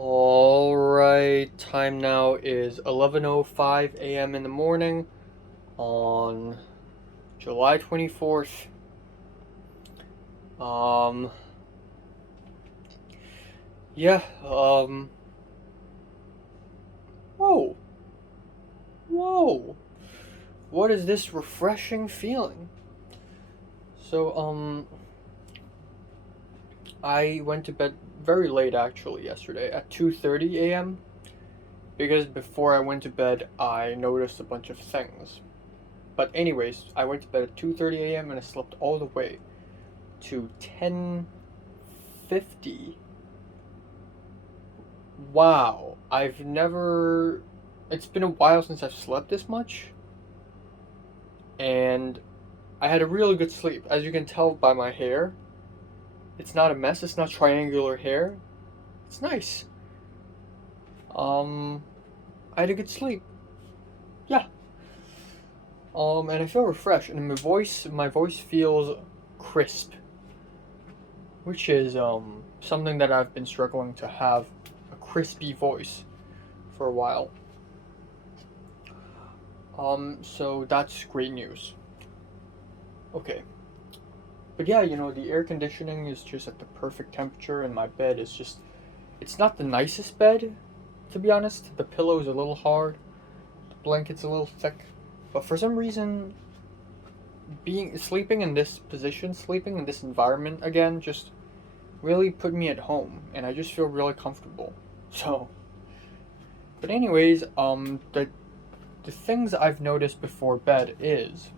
Alright, time now is 11:05 a.m. in the morning on July 24th. Um, yeah, whoa, whoa, what is this refreshing feeling? So, I went to bed very late actually yesterday at 2:30 a.m. because before I went to bed, I noticed a bunch of things. But anyways, I went to bed at 2:30 a.m. and I slept all the way to 10:50. Wow, I've never it's been a while since I've slept this much, and I had a really good sleep. As you can tell by my hair, it's not a mess, it's not triangular hair. It's nice. Um I had a good sleep. Yeah. And I feel refreshed and my voice feels crisp, which is something that I've been struggling to have, a crispy voice for a while. So that's great news. Okay. But yeah, the air conditioning is just at the perfect temperature and my bed is just it's not the nicest bed, to be honest. The pillow is a little hard, the blanket's a little thick. But for some reason, being sleeping in this position, sleeping in this environment again just really put me at home and I just feel really comfortable. So, but anyways, the things I've noticed before bed is,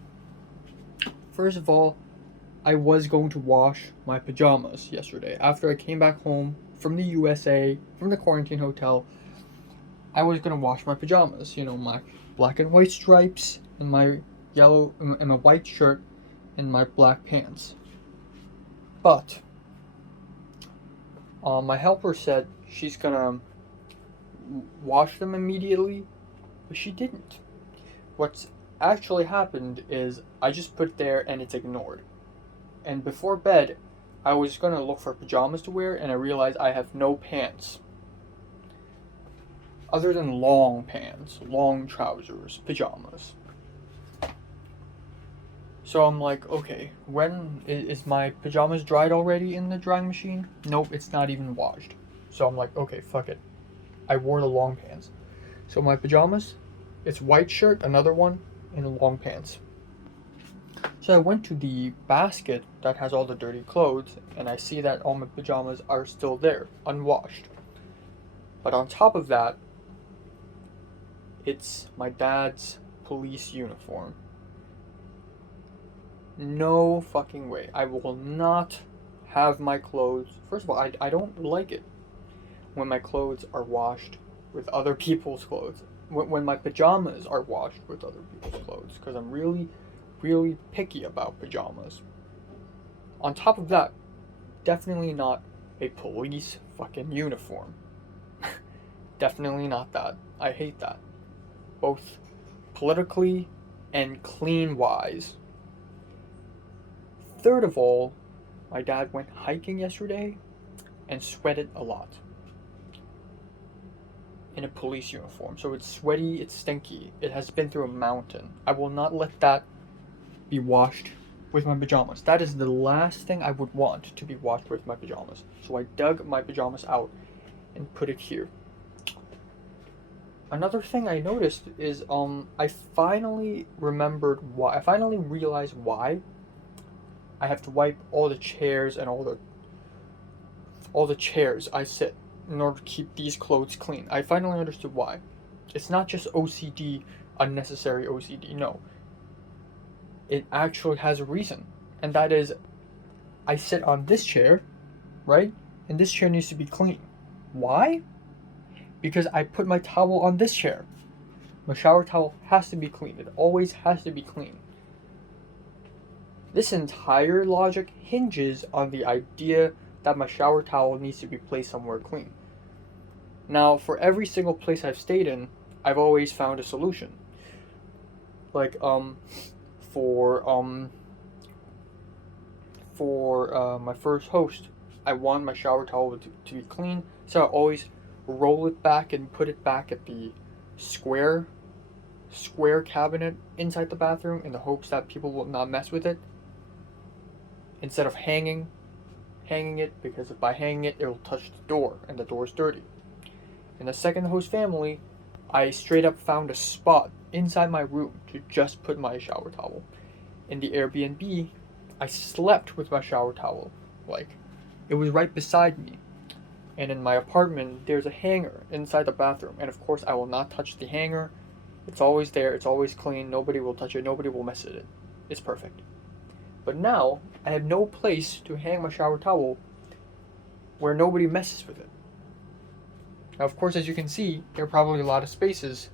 first of all, I was going to wash my pajamas yesterday. After I came back home from the USA, from the quarantine hotel, I was gonna wash my pajamas. My black and white stripes, and my yellow, and my white shirt, and my black pants. But, my helper said she's gonna wash them immediately, but she didn't. What's actually happened is I just put it there and it's ignored. And before bed, I was gonna look for pajamas to wear, and I realized I have no pants. Other than long pants, long trousers, pajamas. So I'm like, okay, when is my pajamas dried already in the drying machine? Nope, it's not even washed. So I'm like, okay, fuck it. I wore the long pants. So my pajamas, it's white shirt, another one, and long pants. So I went to the basket that has all the dirty clothes, and I see that all my pajamas are still there, unwashed. But on top of that, it's my dad's police uniform. No fucking way. I will not have my clothes. First of all, I don't like it when my clothes are washed with other people's clothes. When my pajamas are washed with other people's clothes, because I'm really, really picky about pajamas. On top of that, definitely not a police fucking uniform. Definitely not that. I hate that. Both politically and clean wise. Third of all, my dad went hiking yesterday and sweated a lot in a police uniform. So it's sweaty, it's stinky, it has been through a mountain. I will not let that be washed with my pajamas. That is the last thing I would want to be washed with my pajamas. So I dug my pajamas out and put it here. Another thing I noticed is I finally remembered why. I finally realized why I have to wipe all the chairs and all the chairs I sit in order to keep these clothes clean. I finally understood why. It's not just OCD, unnecessary OCD. No. It actually has a reason. And that is I sit on this chair, right? And this chair needs to be clean. Why? Because I put my towel on this chair. My shower towel has to be clean. It always has to be clean. This entire logic hinges on the idea that my shower towel needs to be placed somewhere clean. Now, for every single place I've stayed in, I've always found a solution. Like, for my first host, I want my shower towel to be clean, so I always roll it back and put it back at the square cabinet inside the bathroom in the hopes that people will not mess with it, instead of hanging it, because if by hanging it, it'll touch the door and the door's dirty. In the second host family, I straight up found a spot inside my room to just put my shower towel. In the Airbnb, I slept with my shower towel. Like, it was right beside me. And in my apartment, there's a hanger inside the bathroom. And of course, I will not touch the hanger. It's always there. It's always clean. Nobody will touch it. Nobody will mess with it. It's perfect. But now, I have no place to hang my shower towel where nobody messes with it. Now, of course, as you can see, there are probably a lot of spaces.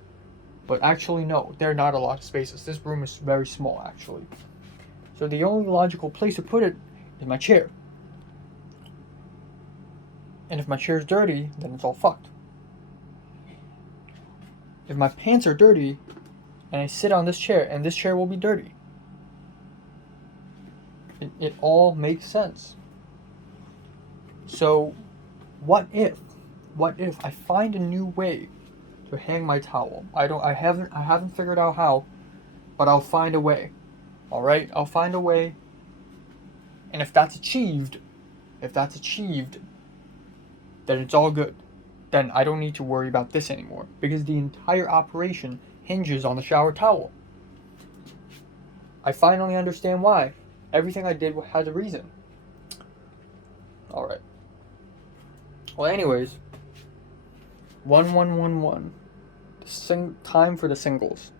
But actually, no, there are not a lot of spaces. This room is very small, actually. So the only logical place to put it is my chair. And if my chair is dirty, then it's all fucked. If my pants are dirty, and I sit on this chair, and this chair will be dirty. It all makes sense. So, what if I find a new way to hang my towel? I haven't figured out how, but I'll find a way. All right, I'll find a way. And if that's achieved, then it's all good. Then I don't need to worry about this anymore, because the entire operation hinges on the shower towel. I finally understand why. Everything I did had a reason. Alright. Well, anyways. 1111. Time for the singles.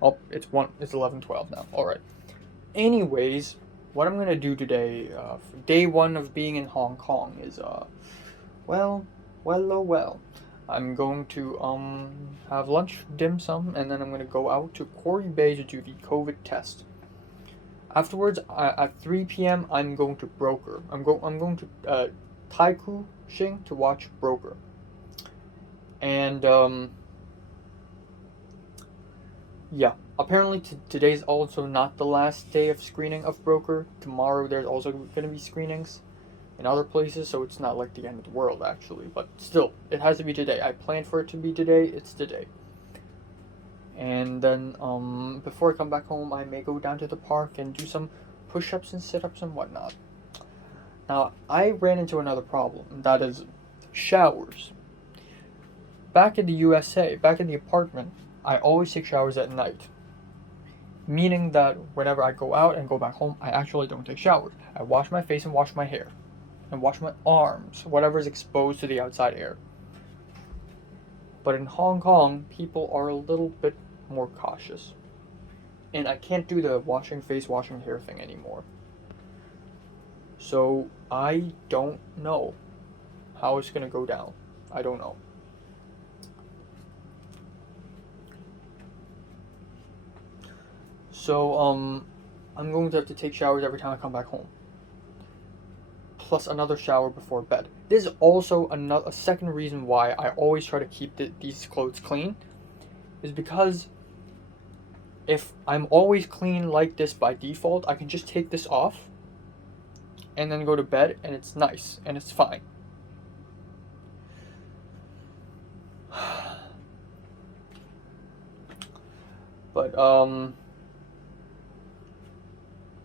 Oh, it's 11:12 now. Alright. Anyways, what I'm gonna do today, for day one of being in Hong Kong is, well. I'm going to, have lunch, dim sum, and then I'm gonna go out to Quarry Bay to do the COVID test. Afterwards, at 3 p.m., I'm going to Broker. I'm going to Taikoo Shing to watch Broker. And yeah, apparently today's also not the last day of screening of Broker. Tomorrow there's also going to be screenings in other places, so it's not like the end of the world actually. But still, it has to be today. I planned for it to be today. It's today. And then, before I come back home, I may go down to the park and do some push-ups and sit-ups and whatnot. Now, I ran into another problem, and that is showers. Back in the USA, back in the apartment, I always take showers at night. Meaning that whenever I go out and go back home, I actually don't take showers. I wash my face and wash my hair. And wash my arms, whatever is exposed to the outside air. But in Hong Kong, people are a little bit more cautious. And I can't do the washing face, washing hair thing anymore. So I don't know how it's gonna go down. I don't know. So I'm going to have to take showers every time I come back home. Plus another shower before bed. This is also a second reason why I always try to keep these clothes clean. Is because if I'm always clean like this by default, I can just take this off and then go to bed, and it's nice and it's fine. But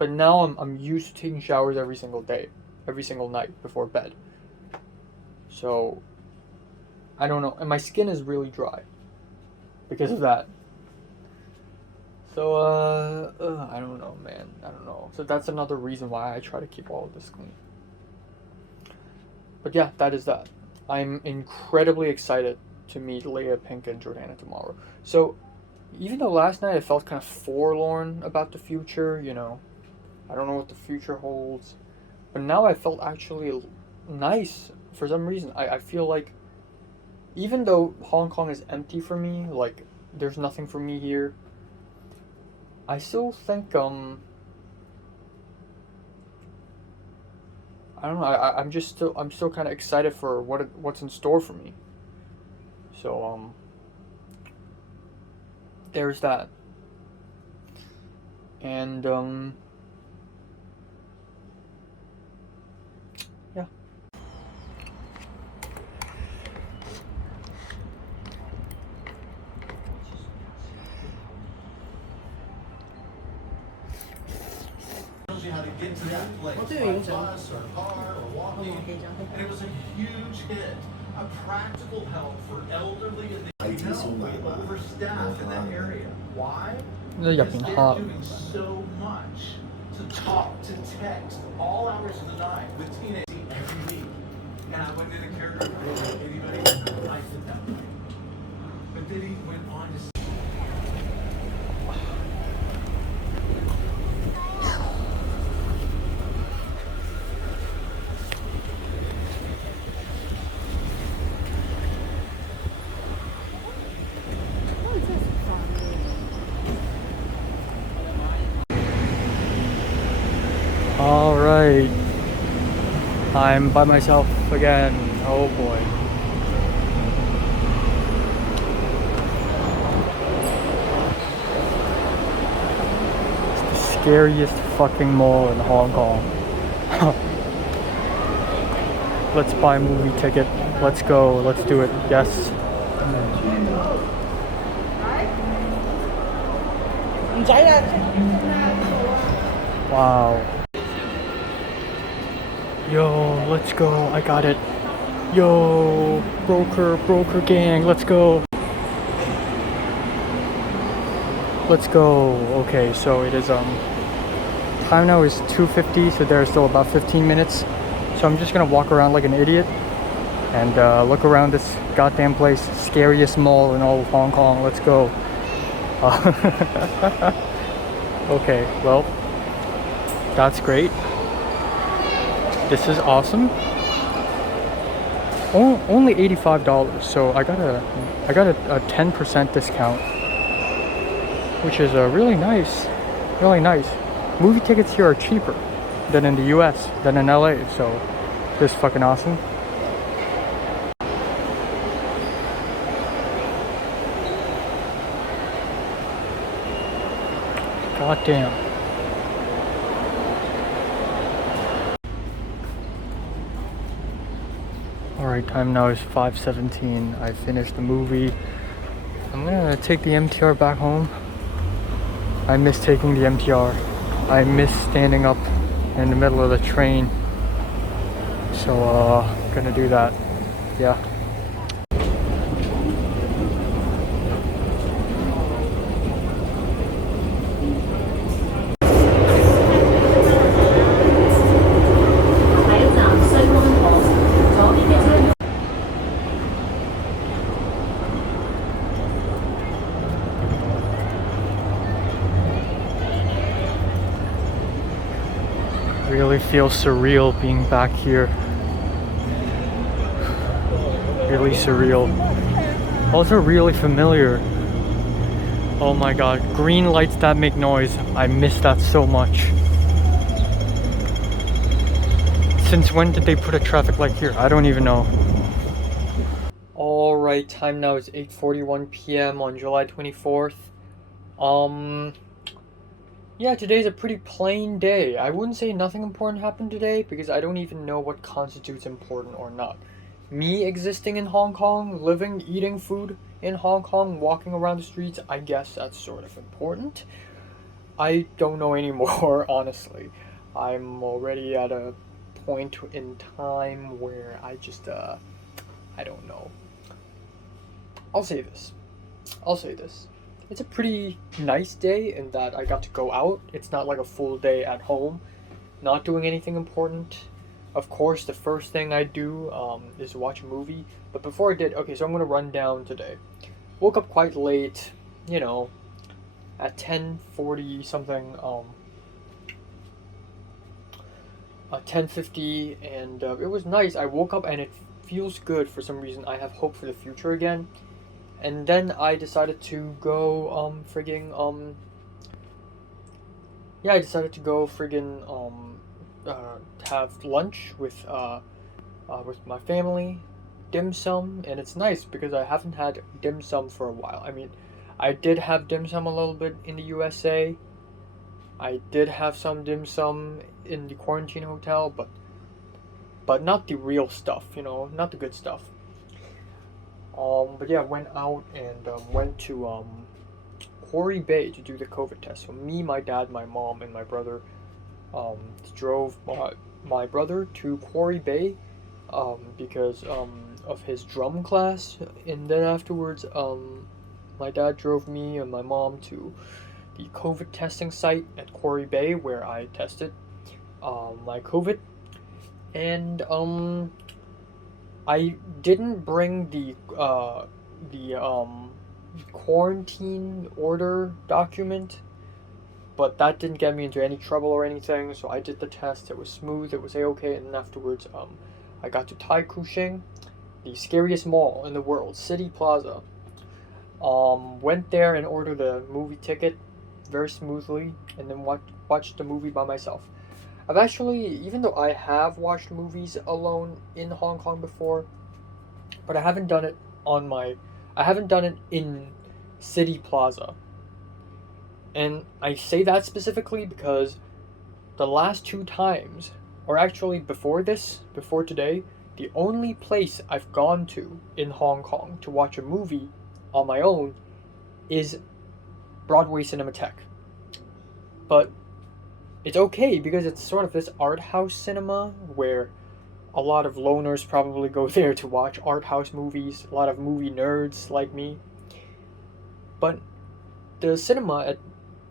now I'm used to taking showers every single day, every single night before bed. So I don't know, and my skin is really dry because of that. So, I don't know, man. I don't know. So that's another reason why I try to keep all of this clean. But yeah, that is that. I'm incredibly excited to meet Leia, Pink, and Jordana tomorrow. So, even though last night I felt kind of forlorn about the future, you know, I don't know what the future holds. But now I felt actually nice for some reason. I feel like, even though Hong Kong is empty for me, like, there's nothing for me here, I still think, I don't know, I'm still kind of excited for what's in store for me. So, there's that. And, yeah. you how to get to that place by bus or car or walking. And it was a huge hit. A practical help for elderly and overstaffed in that area. Why? Because they're doing so much to talk, to text, all hours of the night with teenagers every week. And I went in a character anybody in life at that point. But then he went on to say, all right, I'm by myself again. Oh boy. It's the scariest fucking mall in Hong Kong. Let's buy a movie ticket. Let's go. Let's do it. Yes. Wow. Yo, let's go. I got it. Yo, broker gang, let's go. Let's go. Okay, so it is time now is 2:50, so there's still about 15 minutes. So I'm just gonna walk around like an idiot and look around this goddamn place. Scariest mall in all of Hong Kong. Let's go. Okay, well, that's great. This is awesome. Only $85, so I got a 10% discount, which is really nice, really nice. Movie tickets here are cheaper than in the US, than in LA, so this is fucking awesome. God damn. Alright, time now is 5:17. I finished the movie. I'm gonna take the MTR back home. I miss taking the MTR. I miss standing up in the middle of the train. So, gonna do that. Yeah. Really feels surreal being back here. Really surreal. Also really familiar. Oh my god, green lights that make noise. I miss that so much. Since when did they put a traffic light here? I don't even know. Alright, time now is 8:41 p.m. on July 24th. Yeah, today's a pretty plain day. I wouldn't say nothing important happened today because I don't even know what constitutes important or not. Me existing in Hong Kong, living, eating food in Hong Kong, walking around the streets, I guess that's sort of important. I don't know anymore, honestly. I'm already at a point in time where I just, I don't know. I'll say this. It's a pretty nice day in that I got to go out. It's not like a full day at home, not doing anything important. Of course, the first thing I do is watch a movie. But before I did, okay, so I'm gonna run down today. Woke up quite late, you know, at 10:40 something, 10:50, and it was nice. I woke up and it feels good for some reason. I have hope for the future again. And then I decided to go, I decided to go have lunch with my family, dim sum, and it's nice because I haven't had dim sum for a while. I mean, I did have dim sum a little bit in the USA. I did have some dim sum in the quarantine hotel, but not the real stuff, you know, not the good stuff. But yeah, went out and went to Quarry Bay to do the COVID test. So me, my dad, my mom, and my brother drove my brother to Quarry Bay because of his drum class, and then afterwards my dad drove me and my mom to the COVID testing site at Quarry Bay where I tested my COVID, and I didn't bring the quarantine order document, but that didn't get me into any trouble or anything. So I did the test. It was smooth. It was a-okay. And then afterwards, I got to Taikoo the scariest mall in the world, City Plaza. Went there and ordered a movie ticket very smoothly, and then watched the movie by myself. I've actually, even though I have watched movies alone in Hong Kong before, but I haven't done it in City Plaza. And I say that specifically because the last 2 times, or actually before today, the only place I've gone to in Hong Kong to watch a movie on my own is Broadway Cinematheque. But it's okay because it's sort of this art house cinema where a lot of loners probably go there to watch art house movies, a lot of movie nerds like me. But the cinema at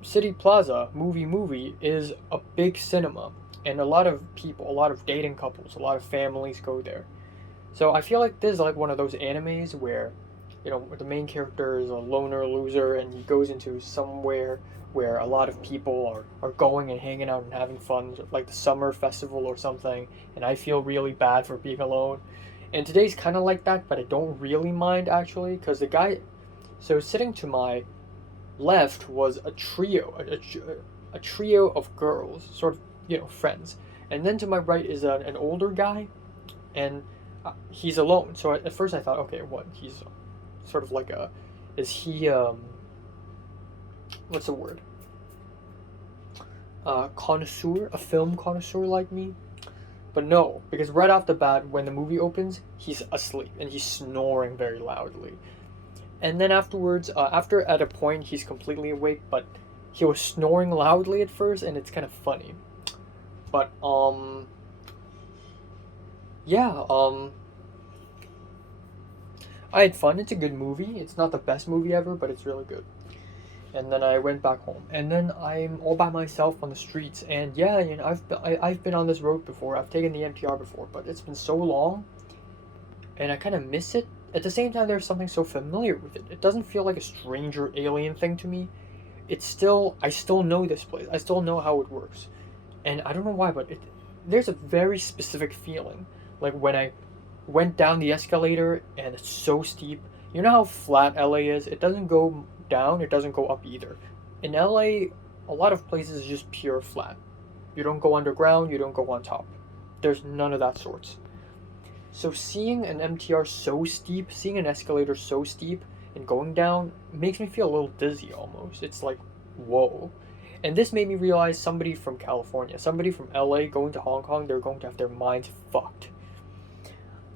City Plaza, movie, is a big cinema, and a lot of people, a lot of dating couples, a lot of families go there. So I feel like this is like one of those animes where, the main character is a loner loser, and he goes into somewhere where a lot of people are going and hanging out and having fun, like the summer festival or something, and I feel really bad for being alone. And today's kind of like that, but I don't really mind actually, because so sitting to my left was a trio of girls, sort of, friends. And then to my right is an older guy, and he's alone. So at first I thought, okay, what? He's sort of like is he, what's the word? Connoisseur, a film connoisseur like me? But no, because right off the bat, when the movie opens, he's asleep, and he's snoring very loudly. And then afterwards, at a point, he's completely awake, but he was snoring loudly at first, and it's kind of funny. But, yeah, I had fun. It's a good movie. It's not the best movie ever, but it's really good. And then I went back home, and then I'm all by myself on the streets. And yeah, I've been on this road before. I've taken the MTR before, but it's been so long, and I kind of miss it. At the same time, there's something so familiar with it. It doesn't feel like a stranger alien thing to me. I still know this place. I still know how it works, and I don't know why, but there's a very specific feeling, like when I went down the escalator and it's so steep. You know how flat LA is? It doesn't go down, it doesn't go up either. In LA, a lot of places is just pure flat. You don't go underground, you don't go on top. There's none of that sorts. So seeing an MTR so steep, seeing an escalator so steep and going down makes me feel a little dizzy almost. It's like, whoa. And this made me realize somebody from California, somebody from LA going to Hong Kong, they're going to have their minds fucked.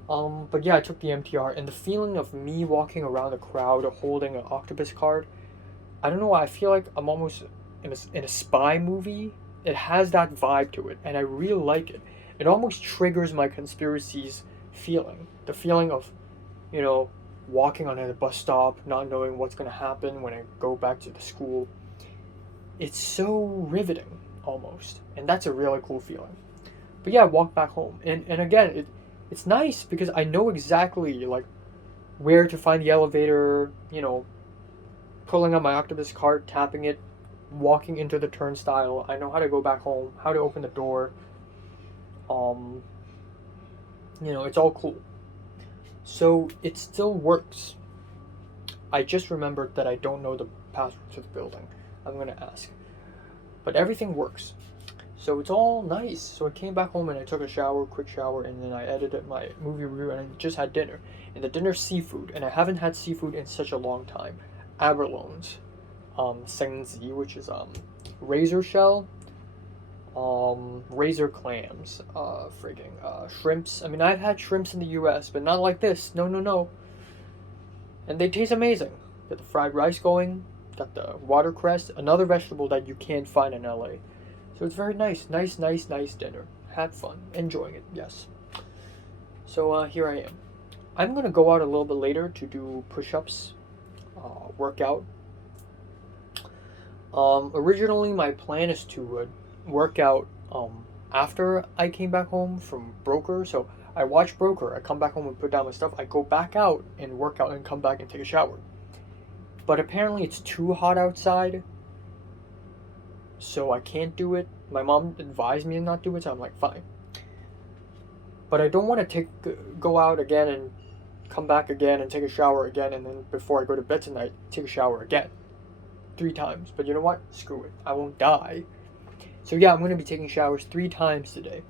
But yeah, I took the MTR, and the feeling of me walking around a crowd holding an octopus card, I don't know why, I feel like I'm almost in a spy movie. It has that vibe to it, and I really like it. It almost triggers my conspiracies feeling. The feeling of, walking on a bus stop, not knowing what's going to happen when I go back to the school. It's so riveting, almost. And that's a really cool feeling. But yeah, I walked back home. And again, it's nice because I know exactly, like, where to find the elevator, pulling out my octopus cart, tapping it, walking into the turnstile. I know how to go back home, how to open the door. It's all cool. So it still works. I just remembered that I don't know the password to the building. I'm going to ask. But everything works. So it's all nice. So I came back home and I took a quick shower, and then I edited my movie review, and I just had dinner. And the dinner's seafood, and I haven't had seafood in such a long time. Abalones, sengzi, which is razor shell, razor clams, shrimps. I mean, I've had shrimps in the U.S., but not like this. No. And they taste amazing. Got the fried rice going, got the watercress, another vegetable that you can't find in LA. So it's very nice dinner. Had fun, enjoying it, yes. So here I am. I'm gonna go out a little bit later to do push-ups, workout. Originally my plan is to work out after I came back home from Broker. So I watch Broker, I come back home and put down my stuff, I go back out and work out and come back and take a shower. But apparently it's too hot outside, so I can't do it. My mom advised me to not do it, so I'm like, fine. But I don't want to go out again and come back again and take a shower again, and then before I go to bed tonight, take a shower again. 3 times. But you know what? Screw it. I won't die. So yeah, I'm going to be taking showers 3 times today.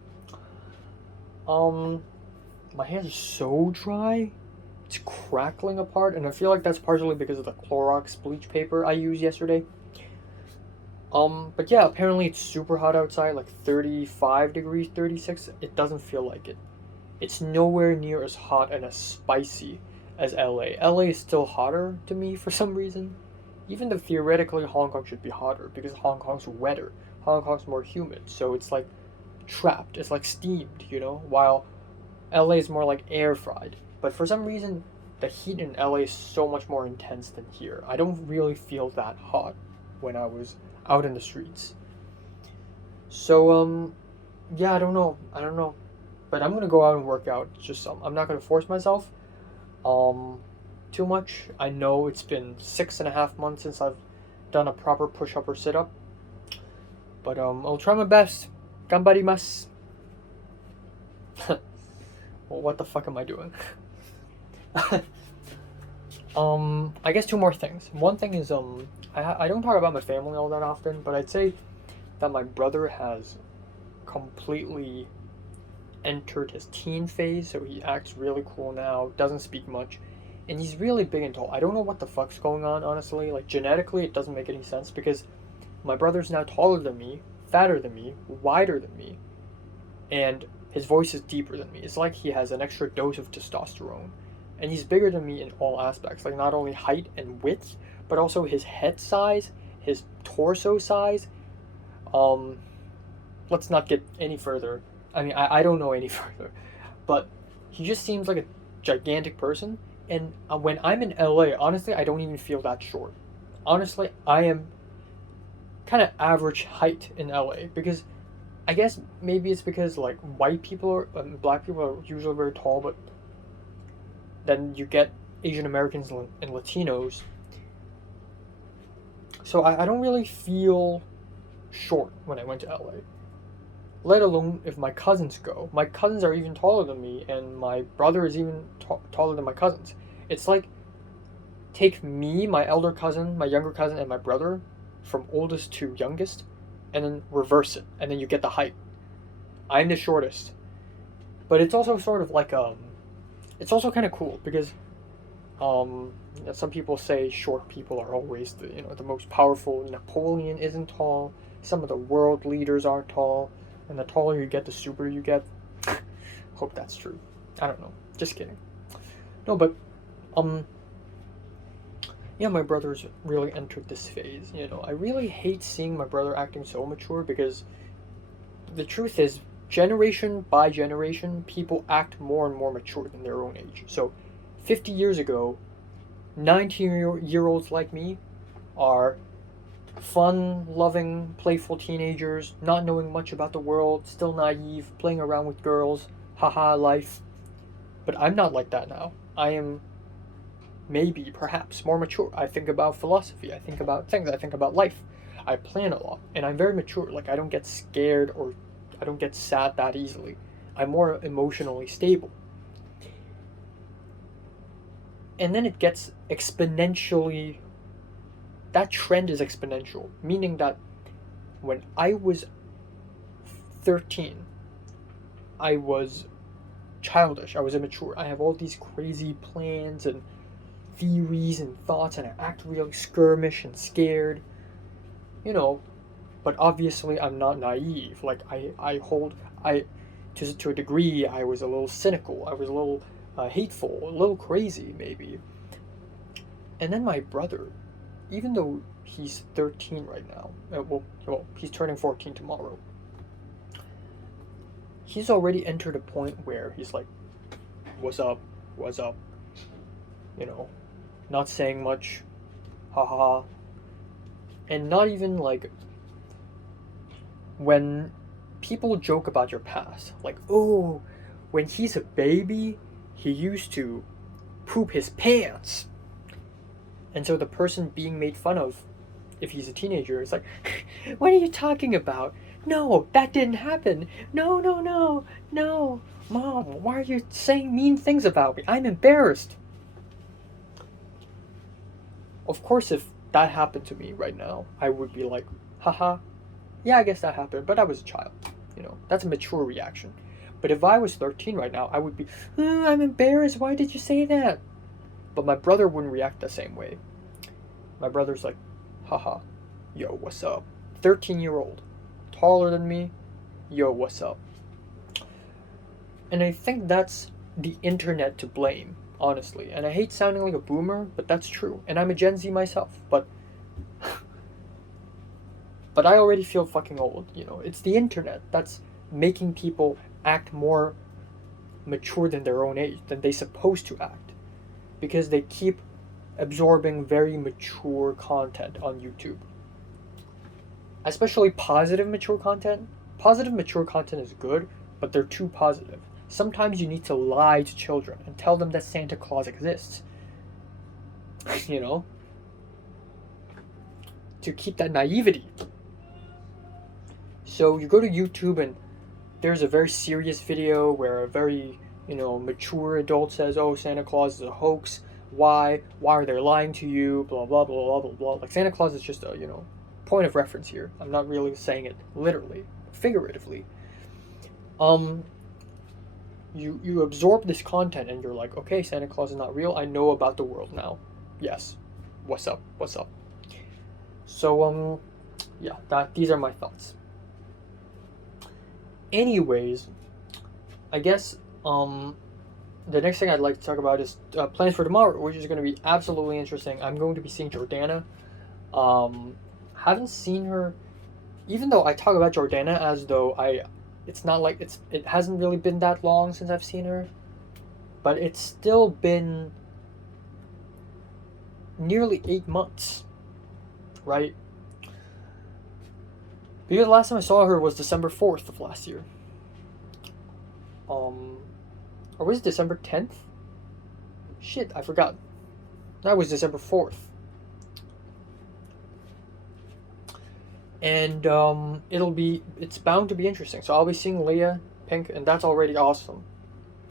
My hands are so dry. It's crackling apart, and I feel like that's partially because of the Clorox bleach paper I used yesterday. But yeah, apparently it's super hot outside, like 35 degrees, 36. It doesn't feel like it. It's nowhere near as hot and as spicy as LA. LA is still hotter to me for some reason. Even though theoretically Hong Kong should be hotter because Hong Kong's wetter. Hong Kong's more humid, so it's like trapped. It's like steamed, you know, while LA is more like air fried. But for some reason, the heat in LA is so much more intense than here. I don't really feel that hot when I was out in the streets. So, yeah, I don't know. But I'm gonna go out and work out. Just I'm not gonna force myself too much. I know it's been 6.5 months since I've done a proper push-up or sit-up. But I'll try my best. Ganbarimasu. Well, what the fuck am I doing? I guess 2 more things. One thing is I don't talk about my family all that often, but I'd say that my brother has completely entered his teen phase, so he acts really cool now, doesn't speak much, and he's really big and tall. I don't know what the fuck's going on, honestly. Like, genetically, it doesn't make any sense, because my brother's now taller than me, fatter than me, wider than me, and his voice is deeper than me. It's like he has an extra dose of testosterone, and he's bigger than me in all aspects, like not only height and width, but also his head size, his torso size. Let's not get any further. I mean, I don't know any further, but he just seems like a gigantic person. And when I'm in LA, honestly, I don't even feel that short. Honestly, I am kind of average height in LA, because I guess maybe it's because like white people or black people are usually very tall, but then you get Asian Americans and Latinos. So I don't really feel short when I went to LA. Let alone if my cousins go. My cousins are even taller than me, and my brother is even taller than my cousins. It's like, take me, my elder cousin, my younger cousin, and my brother, from oldest to youngest, and then reverse it, and then you get the height. I'm the shortest. But it's also sort of like, it's also kind of cool, because some people say short people are always the most powerful. Napoleon isn't tall. Some of the world leaders aren't tall. And the taller you get, the stupider you get. Hope that's true. I don't know. Just kidding. No, but yeah, my brother's really entered this phase. I really hate seeing my brother acting so mature, because the truth is, generation by generation, people act more and more mature than their own age. So 50 years ago, 19-year-olds like me are fun, loving, playful teenagers, not knowing much about the world, still naive, playing around with girls, haha, life. But I'm not like that now. I am maybe, perhaps, more mature. I think about philosophy, I think about things, I think about life. I plan a lot, and I'm very mature. Like, I don't get scared or I don't get sad that easily. I'm more emotionally stable. And then it gets exponentially, that trend is exponential, meaning that when I was 13, I was childish, I was immature. I have all these crazy plans and theories and thoughts, and I act really skirmish and scared, but obviously I'm not naive. Like, to a degree, I was a little cynical, I was a little hateful, a little crazy, maybe. And then my brother, even though he's 13 right now. Well, he's turning 14 tomorrow. He's already entered a point where he's like, what's up, what's up, you know, not saying much, haha, and not even like, when people joke about your past, like, oh, when he's a baby, he used to poop his pants. And so the person being made fun of, if he's a teenager, is like, what are you talking about? No, that didn't happen. No, no, no, no. Mom, why are you saying mean things about me? I'm embarrassed. Of course, if that happened to me right now, I would be like, haha, yeah, I guess that happened, but I was a child. You know, that's a mature reaction. But if I was 13 right now, I would be, I'm embarrassed. Why did you say that? But my brother wouldn't react the same way. My brother's like, haha, yo, what's up? 13-year-old, taller than me, yo, what's up? And I think that's the internet to blame, honestly. And I hate sounding like a boomer, but that's true. And I'm a Gen Z myself, but I already feel fucking old, you know. It's the internet that's making people act more mature than their own age, than they're supposed to act. Because they keep absorbing very mature content on YouTube. Especially positive mature content. Positive mature content is good, but they're too positive. Sometimes you need to lie to children and tell them that Santa Claus exists. You know? To keep that naivety. So you go to YouTube and there's a very serious video where a very, you know, mature adult says, oh, Santa Claus is a hoax. Why are they lying to you? Blah, blah, blah, blah, blah, blah. Like, Santa Claus is just a, you know, point of reference here. I'm not really saying it literally, figuratively. You absorb this content and you're like, okay, Santa Claus is not real. I know about the world now. Yes. What's up? What's up? So, yeah, these are my thoughts. Anyways, I guess, the next thing I'd like to talk about is plans for tomorrow, which is going to be absolutely interesting. I'm going to be seeing Jordana. Haven't seen her, even though I talk about Jordana as though it's not like it hasn't really been that long since I've seen her, but it's still been nearly 8 months, right? Because the last time I saw her was December 4th of last year. Or was it December 10th? Shit, I forgot. That was December 4th. And it's bound to be interesting. So I'll be seeing Leia Pink, and that's already awesome.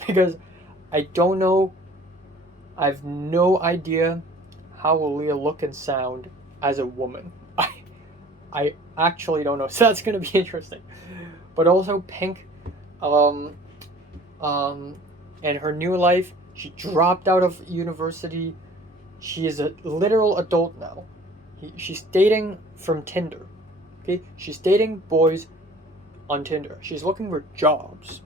Because I don't know, I have no idea how will Leia look and sound as a woman. I actually don't know, so that's gonna be interesting. But also Pink, and her new life, she dropped out of university. She is a literal adult now. She's dating from Tinder. Okay, she's dating boys on Tinder. She's looking for jobs.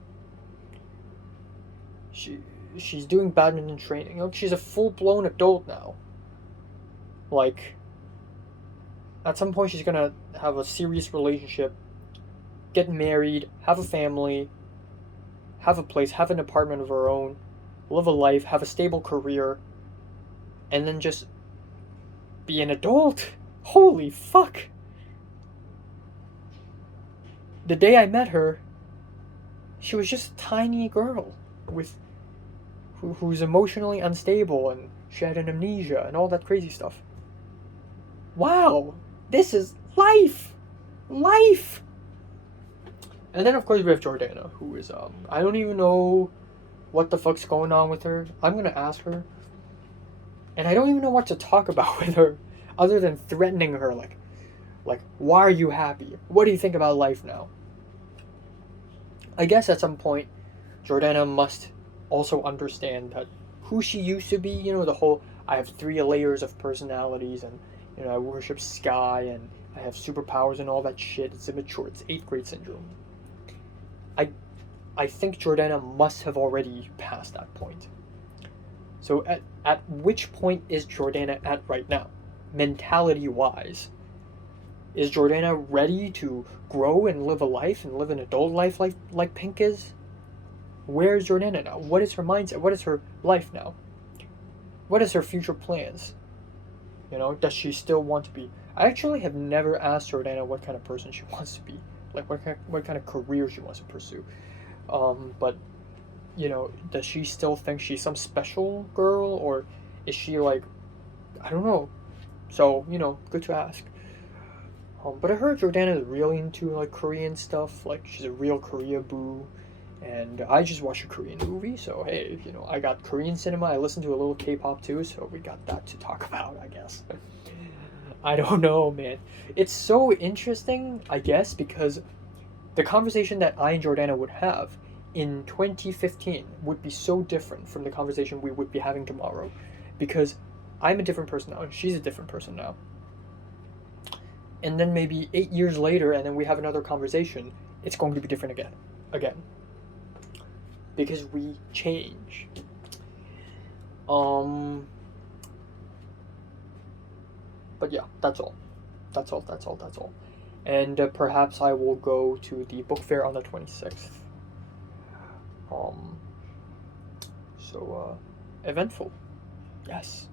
She's doing badminton training. Look, she's a full-blown adult now. Like, at some point she's gonna have a serious relationship, get married, have a family, have a place, have an apartment of her own, live a life, have a stable career, and then just be an adult. Holy fuck. The day I met her, she was just a tiny girl who's emotionally unstable, and she had an amnesia and all that crazy stuff. Wow, this is life! Life! And then of course we have Jordana, who is, I don't even know what the fuck's going on with her. I'm gonna ask her. And I don't even know what to talk about with her, other than threatening her, like, why are you happy? What do you think about life now? I guess at some point, Jordana must also understand that who she used to be, you know, the whole, I have 3 layers of personalities, and, you know, I worship sky, and I have superpowers and all that shit. It's immature. It's 8th grade syndrome. I think Jordana must have already passed that point. So at which point is Jordana at right now? mentality-wise. Is Jordana ready to grow and live a life and live an adult life like Pink is? Where is Jordana now? What is her mindset? What is her life now? What is her future plans? You know, does she still want to be... I actually have never asked Jordana what kind of person she wants to be. Like, what kind of career she wants to pursue. But, you know, does she still think she's some special girl? Or is she, like... I don't know. So, you know, good to ask. But I heard Jordana is really into, like, Korean stuff. Like, she's a real Korea boo. And I just watched a Korean movie, so hey, you know, I got Korean cinema. I listened to a little K-pop too, so we got that to talk about, I guess. I don't know, man. It's so interesting, I guess, because the conversation that I and Jordana would have in 2015 would be so different from the conversation we would be having tomorrow. Because I'm a different person now, and she's a different person now. And then maybe 8 years later, and then we have another conversation, it's going to be different again. Because we change. But yeah, that's all. And perhaps I will go to the book fair on the 26th. Eventful. Yes.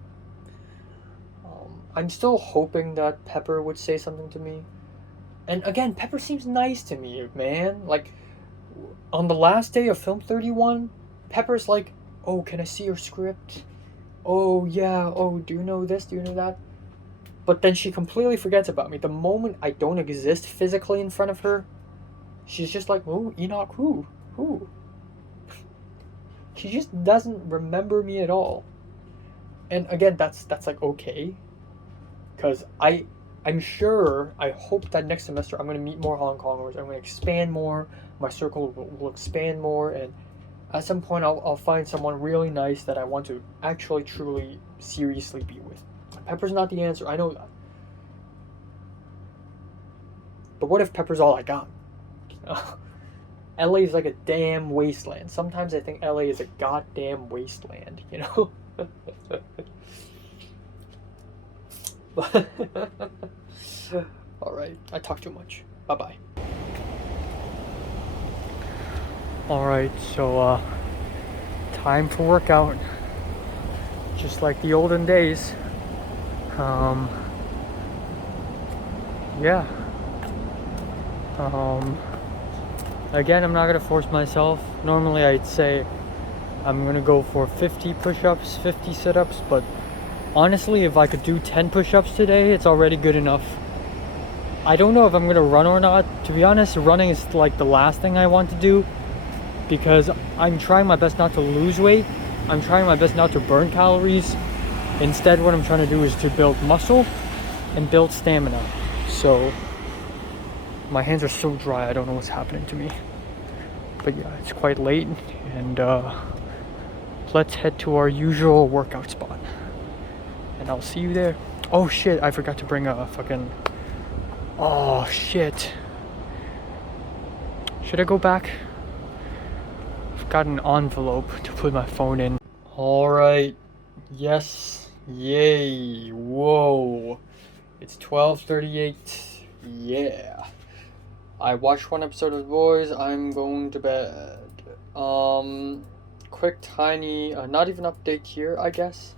I'm still hoping that Pepper would say something to me. And again, Pepper seems nice to me, man. Like, on the last day of Film 31, Pepper's like, oh, can I see your script? Oh, yeah. Oh, do you know this? Do you know that? But then she completely forgets about me. The moment I don't exist physically in front of her, she's just like, oh, Enoch, who? She just doesn't remember me at all. And again, that's like, okay. Because I'm sure, I hope that next semester I'm going to meet more Hong Kongers. I'm going to expand more. My circle will expand more. And at some point, I'll find someone really nice that I want to actually, truly, seriously be with. Pepper's not the answer. I know that. But what if Pepper's all I got? LA is like a damn wasteland. Sometimes I think LA is a goddamn wasteland, you know? Alright, I talk too much. Bye-bye. Alright, so, time for workout. Just like the olden days. Yeah. Again, I'm not gonna force myself. Normally I'd say I'm gonna go for 50 push-ups, 50 sit-ups, but honestly, if I could do 10 push-ups today, it's already good enough. I don't know if I'm gonna run or not. To be honest, running is like the last thing I want to do, because I'm trying my best not to lose weight. I'm trying my best not to burn calories. Instead, what I'm trying to do is to build muscle and build stamina. So, my hands are so dry, I don't know what's happening to me. But yeah, it's quite late, and let's head to our usual workout spot. And I'll see you there. Oh shit, I forgot to bring a fucking... Oh shit. Should I go back? I've got an envelope to put my phone in. Alright. Yes. Yay. Whoa. It's 12:38. Yeah. I watched one episode of The Boys. I'm going to bed. Quick, tiny, not even update here, I guess.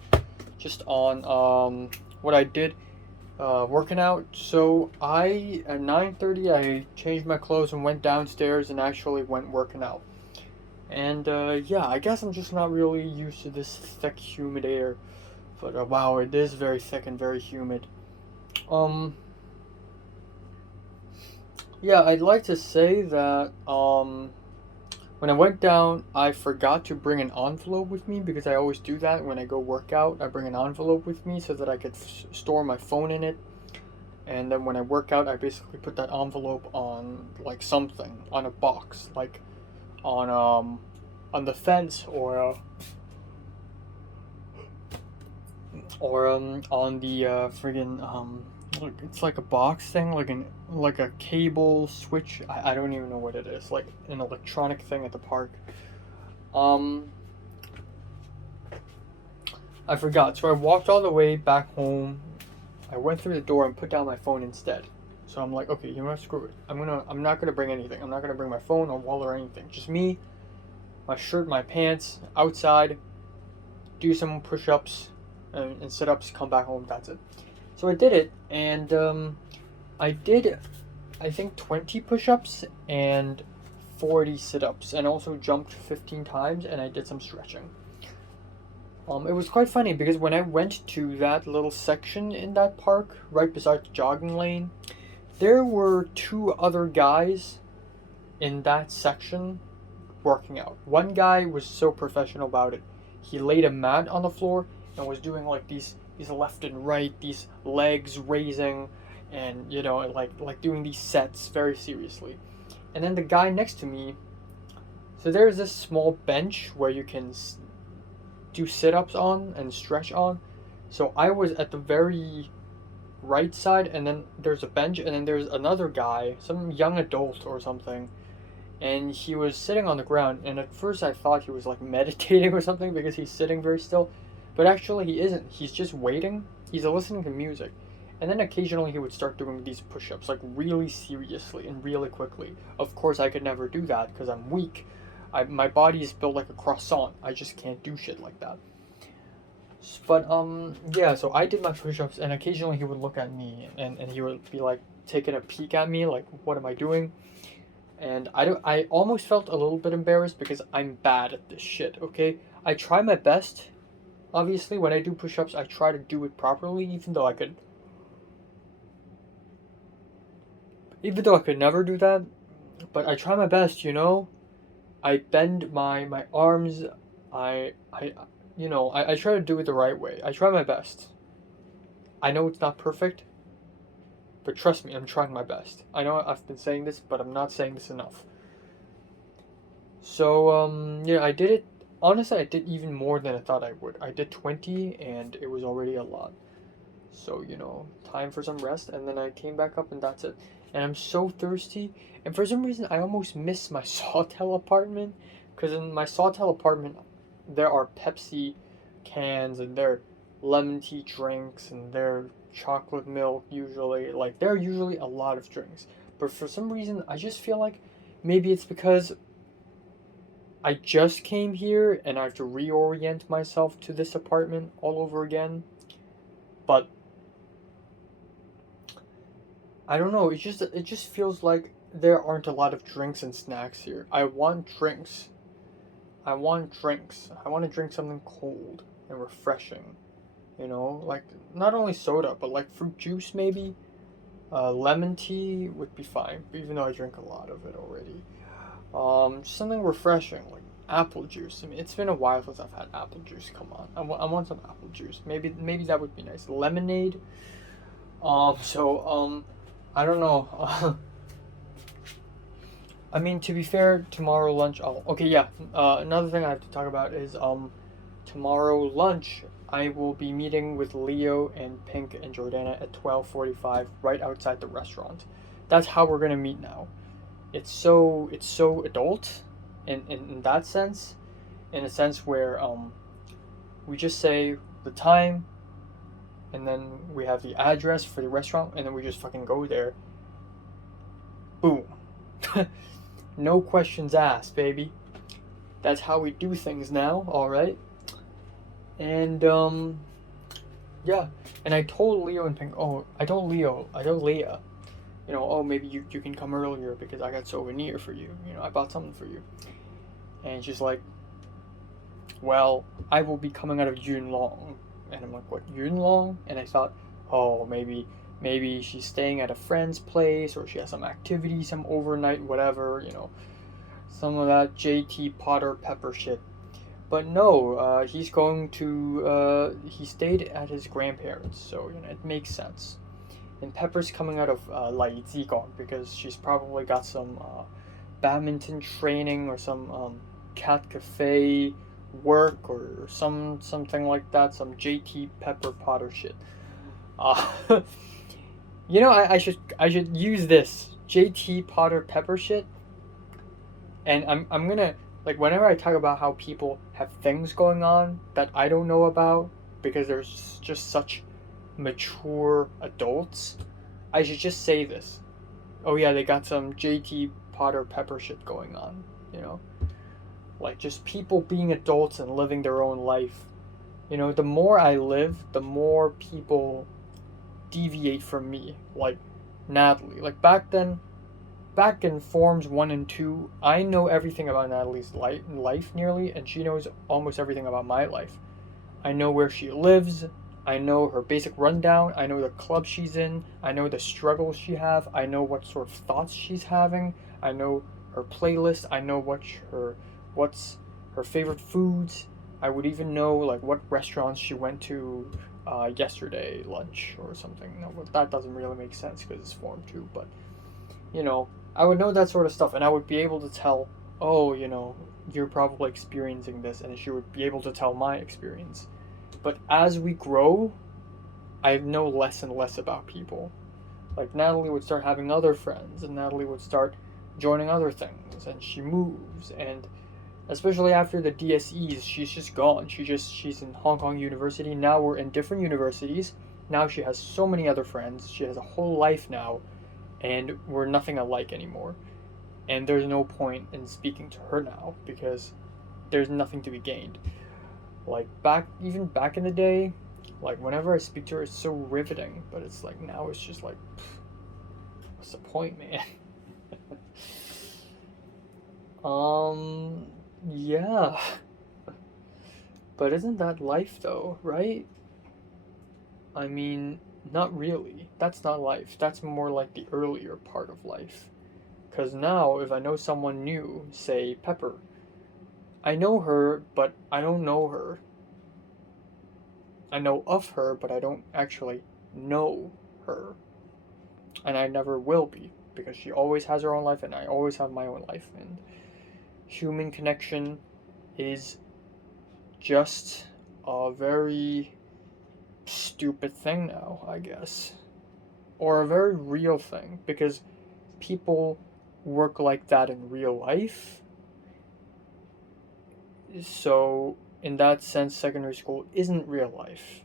Just on, what I did, working out. So at 9:30, I changed my clothes and went downstairs and actually went working out. And, yeah, I guess I'm just not really used to this thick, humid air. But, wow, it is very thick and very humid. Yeah, I'd like to say that, when I went down, I forgot to bring an envelope with me, because I always do that when I go work out. I bring an envelope with me so that I could store my phone in it. And then when I work out, I basically put that envelope on, like, something, on a box, like, on the fence, or on the, friggin', it's like a box thing, like a cable switch. I don't even know what it is, like an electronic thing at the park. I forgot, so I walked all the way back home I went through the door and put down my phone instead. So I'm like, okay, you know what, screw it. I'm not gonna bring anything. I'm not gonna bring my phone or wallet or anything. Just me, my shirt, my pants, outside, do some push-ups and sit-ups, come back home, that's it. So I did it, and I did, I think, 20 push-ups and 40 sit-ups, and also jumped 15 times, and I did some stretching. It was quite funny because when I went to that little section in that park, right beside the jogging lane, there were 2 other guys in that section working out. One guy was so professional about it. He laid a mat on the floor and was doing like these left and right, these legs raising, and you know, like doing these sets very seriously. And then the guy next to me, so there's this small bench where you can do sit-ups on and stretch on. So I was at the very right side, and then there's a bench, and then there's another guy, some young adult or something, and he was sitting on the ground. And at first I thought he was like meditating or something because he's sitting very still, but actually he isn't. He's just waiting. He's listening to music, and then occasionally he would start doing these push-ups like really seriously and really quickly. Of course I could never do that because I'm weak. My body is built like a croissant. I just can't do shit like that. But yeah, so I did my push-ups, and occasionally he would look at me and he would be like taking a peek at me, like, what am I doing? And I almost felt a little bit embarrassed because I'm bad at this shit, okay? I try my best. Obviously, when I do push-ups, I try to do it properly, even though I could never do that. But I try my best, you know? I bend my arms. I try to do it the right way. I try my best. I know it's not perfect, but trust me, I'm trying my best. I know I've been saying this, but I'm not saying this enough. So, yeah, I did it. Honestly, I did even more than I thought I would. I did 20, and it was already a lot. So, you know, time for some rest, and then I came back up, and that's it. And I'm so thirsty, and for some reason, I almost miss my Sawtell apartment, because in my Sawtell apartment, there are Pepsi cans, and there are lemon tea drinks, and there are chocolate milk usually. Like, there are usually a lot of drinks. But for some reason, I just feel like maybe it's because I just came here, and I have to reorient myself to this apartment all over again. But I don't know, it just feels like there aren't a lot of drinks and snacks here. I want drinks. I want to drink something cold and refreshing. You know, like not only soda, but like fruit juice maybe. Lemon tea would be fine, even though I drink a lot of it already. Just something refreshing, like apple juice. I mean, it's been a while since I've had apple juice. Come on, I want some apple juice. Maybe that would be nice. Lemonade. I don't know. I mean, to be fair, tomorrow lunch. Another thing I have to talk about is tomorrow lunch. I will be meeting with Leo and Pink and Jordana at 12:45 right outside the restaurant. That's how we're gonna meet now. It's so adult, in that sense, in a sense where we just say the time, and then we have the address for the restaurant, and then we just fucking go there. Boom. No questions asked, baby. That's how we do things now, alright? And, yeah. And I told Leo and Pink, I told Leah, you know, maybe you can come earlier because I got souvenir for you. You know, I bought something for you. And she's like, well, I will be coming out of Yunlong. And I'm like, what, Yunlong? And I thought, maybe she's staying at a friend's place, or she has some activity, some overnight, whatever, you know, some of that JT Potter Pepper shit. But no, he stayed at his grandparents, so, you know, it makes sense. And Pepper's coming out of Lai Zigong because she's probably got some badminton training or some cat cafe work or something like that, some JT Pepper Potter shit. You know, I should use this JT Potter Pepper shit, and I'm gonna, like, whenever I talk about how people have things going on that I don't know about because there's just such mature adults, I should just say this. Oh yeah, they got some JT Potter Pepper shit going on, you know? Like, just people being adults and living their own life. You know, the more I live, the more people deviate from me. Like, Natalie. Like, back in Forms 1 and 2, I know everything about Natalie's life nearly, and she knows almost everything about my life. I know where she lives. I know her basic rundown. I know the club she's in. I know the struggles she have. I know what sort of thoughts she's having. I know her playlist. I know what's her favorite foods. I would even know like what restaurants she went to yesterday lunch or something. No, but that doesn't really make sense because it's Form 2. But you know, I would know that sort of stuff, and I would be able to tell. Oh, you know, you're probably experiencing this, and she would be able to tell my experience. But as we grow, I know less and less about people. Like, Natalie would start having other friends, and Natalie would start joining other things, and she moves, and especially after the DSEs, she's just gone. She's in Hong Kong University. Now we're in different universities. Now she has so many other friends. She has a whole life now, and we're nothing alike anymore. And there's no point in speaking to her now, because there's nothing to be gained. Like, even back in the day, like, whenever I speak to her, it's so riveting, but it's like, now it's just like, what's the point, man? Yeah. But isn't that life, though, right? I mean, not really. That's not life. That's more like the earlier part of life. Because now, if I know someone new, say Pepper, I know her, but I don't know her. I know of her, but I don't actually know her. And I never will be, because she always has her own life, and I always have my own life. And human connection is just a very stupid thing now, I guess. Or a very real thing, because people work like that in real life. So, in that sense, secondary school isn't real life.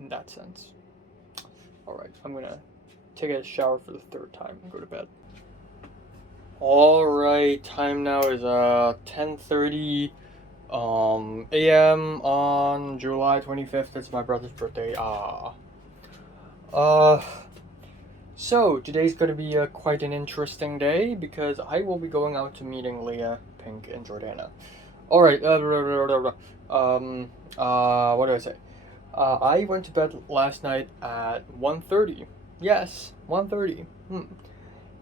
In that sense. Alright, I'm gonna take a shower for the third time and go to bed. Alright, time now is 10:30 a.m. on July 25th. It's my brother's birthday. So today's going to be quite an interesting day because I will be going out to meeting Leah, Pink, and Jordana. Alright, what do I say? I went to bed last night at 1:30. Yes, 1:30.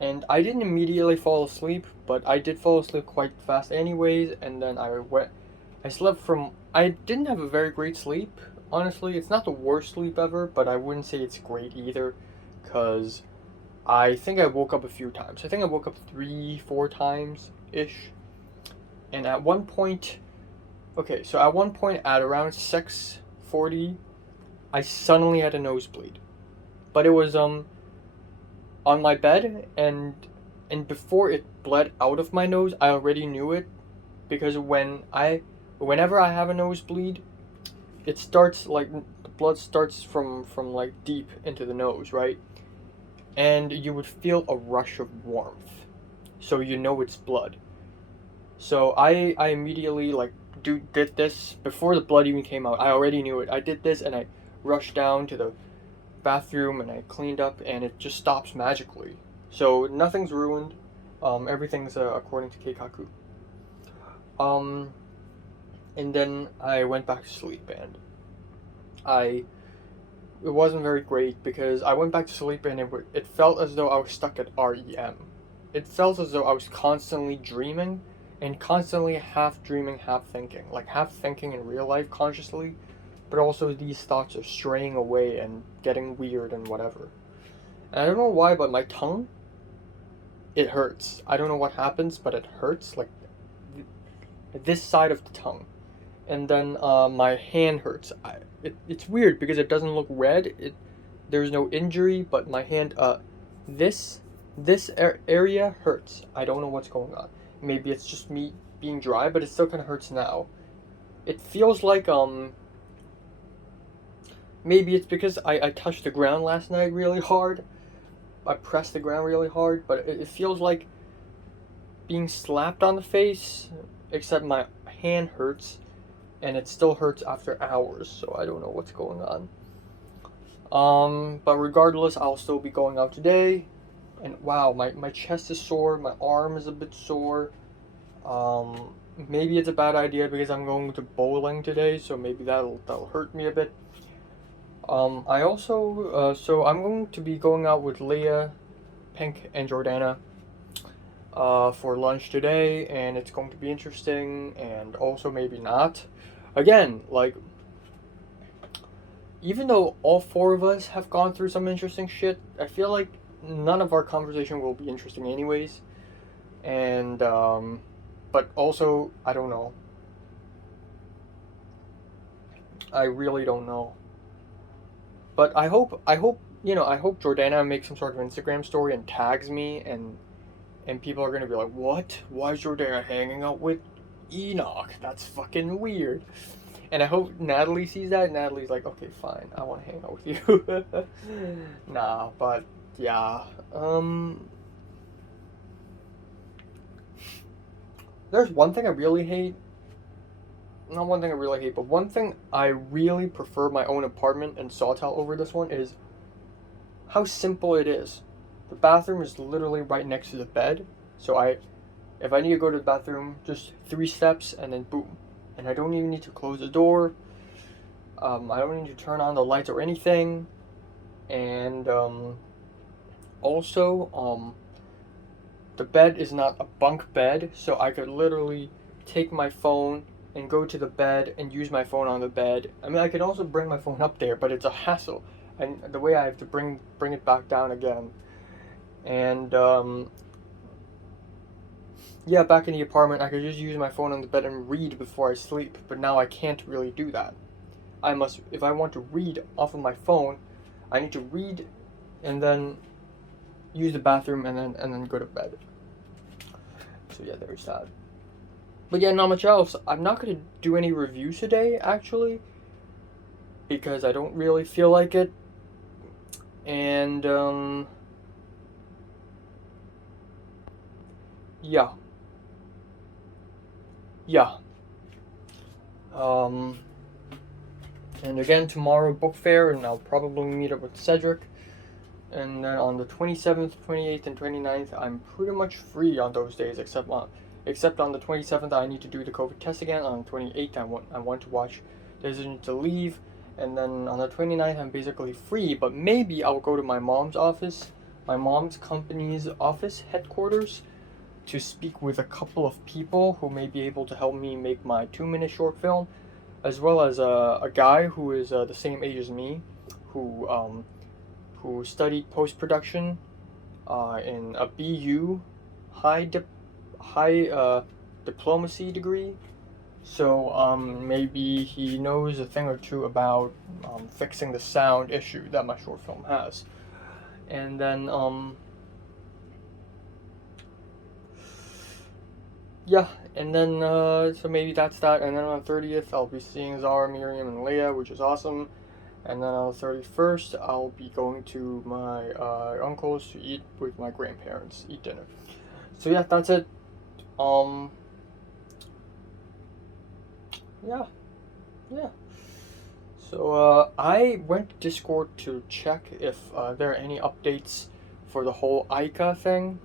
And I didn't immediately fall asleep, but I did fall asleep quite fast anyways, and then I didn't have a very great sleep, honestly. It's not the worst sleep ever, but I wouldn't say it's great either, because I think I woke up a few times. I think I woke up 3-4 times-ish, and at one point at around 6:40, I suddenly had a nosebleed, but it was, on my bed, and before it bled out of my nose, I already knew it, because whenever I have a nosebleed, it starts, like, the blood starts from like, deep into the nose, right? And you would feel a rush of warmth, so you know it's blood. So I immediately, like, did this, before the blood even came out. I already knew it. I did this, and I rushed down to the bathroom, and I cleaned up, and it just stops magically. So nothing's ruined. Everything's according to Keikaku. And then I went back to sleep, and it wasn't very great, because I went back to sleep, and it felt as though I was stuck at REM. It felt as though I was constantly dreaming, and constantly half dreaming, half thinking. Like, half thinking in real life consciously, but also these thoughts are straying away and getting weird and whatever. And I don't know why, but my tongue, it hurts. I don't know what happens, but it hurts, like, this side of the tongue. And then my hand hurts. It's weird because it doesn't look red. There's no injury, but my hand, this area hurts. I don't know what's going on. Maybe it's just me being dry, but it still kind of hurts now. It feels like maybe it's because I touched the ground last night really hard. I pressed the ground really hard, but it feels like being slapped on the face, except my hand hurts, and it still hurts after hours, so I don't know what's going on. But regardless, I'll still be going out today, and wow, my chest is sore, my arm is a bit sore. Maybe it's a bad idea because I'm going to bowling today, so maybe that'll hurt me a bit. I also, so I'm going to be going out with Leah, Pink, and Jordana for lunch today, and it's going to be interesting, and also maybe not. Again, like, even though all four of us have gone through some interesting shit, I feel like none of our conversation will be interesting anyways. And, but also, I don't know. I really don't know. But I hope, I hope Jordana makes some sort of Instagram story and tags me, and people are gonna be like, what? Why is Jordana hanging out with Enoch? That's fucking weird. And I hope Natalie sees that. Natalie's like, okay, fine, I want to hang out with you. Nah, but yeah. There's one thing I really hate. Not one thing I really hate, but one thing I really prefer my own apartment and Sawtell over this one is how simple it is. The bathroom is literally right next to the bed, so if I need to go to the bathroom, just 3 steps and then boom. And I don't even need to close the door. I don't need to turn on the lights or anything. And also, the bed is not a bunk bed, so I could literally take my phone and go to the bed and use my phone on the bed. I mean, I could also bring my phone up there, but it's a hassle. And the way I have to bring it back down again. And yeah, back in the apartment, I could just use my phone on the bed and read before I sleep, but now I can't really do that. If I want to read off of my phone, I need to read and then use the bathroom and then go to bed. So yeah, there's that. But yeah, not much else. I'm not going to do any reviews today, actually, because I don't really feel like it. And, yeah. Yeah. And again, tomorrow, book fair, and I'll probably meet up with Cedric. And then on the 27th, 28th, and 29th, I'm pretty much free on those days, except on the 27th, I need to do the COVID test again. On the 28th, I want to watch Decision to Leave. And then on the 29th, I'm basically free, but maybe I'll go to my mom's office, my mom's company's office headquarters, to speak with a couple of people who may be able to help me make my 2-minute short film, as well as a guy who is the same age as me, who studied post-production in a BU high diplomacy degree. So maybe he knows a thing or two about fixing the sound issue that my short film has. And then yeah, and then so maybe that's that. And then on the 30th, I'll be seeing Zara, Miriam, and Leah, which is awesome. And then on the 31st, I'll be going to my uncle's to eat with my grandparents, eat dinner. So yeah, that's it. Yeah. So I went to Discord to check if there are any updates for the whole Ica thing.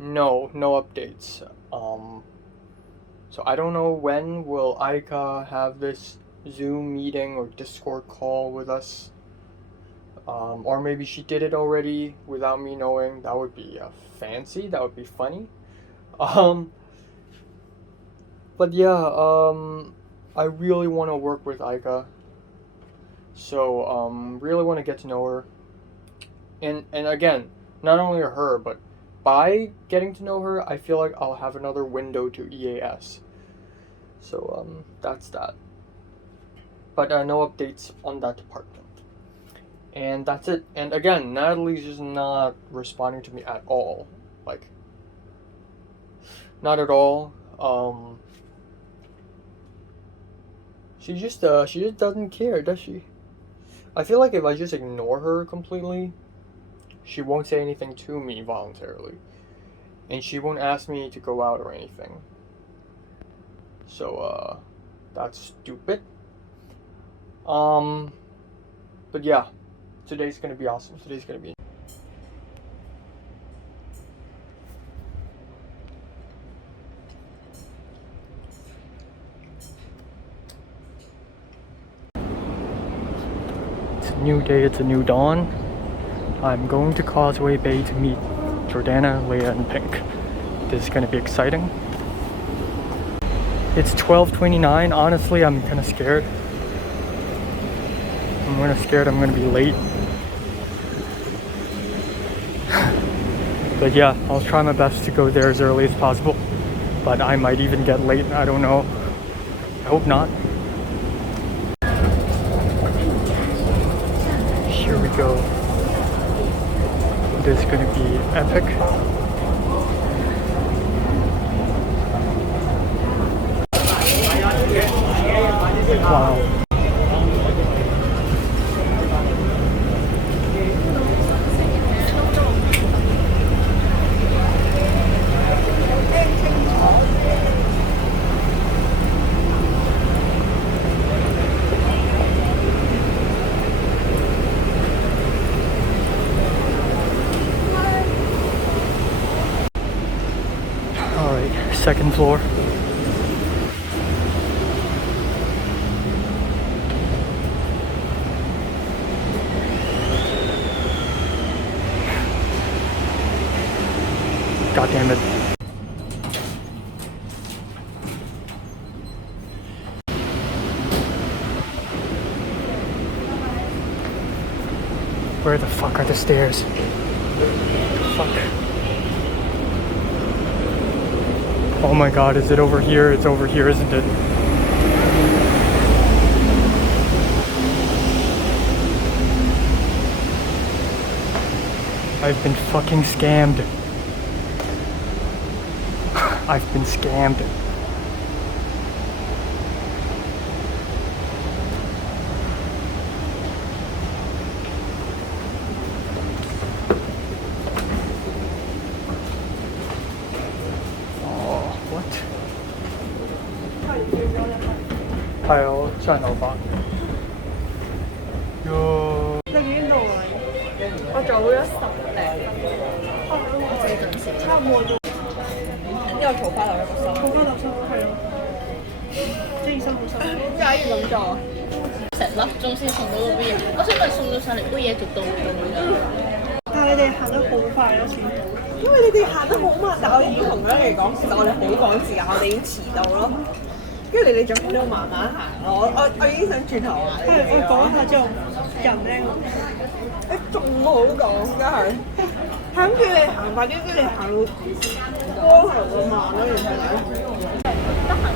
No updates. So I don't know when will Ica have this Zoom meeting or Discord call with us. Or maybe she did it already without me knowing. That would be fancy. That would be funny. But yeah, I really want to work with Ica. So, really want to get to know her. And again, not only her, but by getting to know her, I feel like I'll have another window to EAS. So, that's that. But no updates on that department. And that's it. And again, Natalie's just not responding to me at all. Like, not at all. She just doesn't care, does she? I feel like if I just ignore her completely, she won't say anything to me voluntarily. And she won't ask me to go out or anything. So, that's stupid. But yeah, today's gonna be awesome. Today's gonna be. It's a new day, it's a new dawn. I'm going to Causeway Bay to meet Jordana, Leia, and Pink. This is gonna be exciting. It's 12:29. Honestly, I'm kind of scared. I'm kind of scared I'm gonna be late. But yeah, I'll try my best to go there as early as possible. But I might even get late, I don't know. I hope not. Here we go. This is gonna be epic. Wow. Alright, second floor. God damn it. Where the fuck are the stairs? Fuck. Oh my god, is it over here? It's over here, isn't it? I've been fucking scammed. I've been scammed. Oh, what? 係我真係留返。喲。你幾點到啊？我早咗10我自己準時，差唔多咗。呢個桃花樓一個收，桃花樓收係咯，即係收好收。點解要咁做？成粒鐘先送到嗰杯嘢，我想問送到上嚟杯嘢就到咗。但係你哋行得好快咯，算。因為你哋行得好慢，但我已經同咗你哋講，其實我哋好趕時間，我哋已經遲到咯。跟住你哋仲喺度慢慢行咯，我已經想轉頭話你哋。我講下之後，人咧，你仲好講真係，係咁叫你行快啲，跟住你行到光頭咁慢咯，完全係。得閒。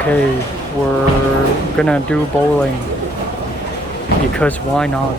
Okay, we're gonna do bowling because why not?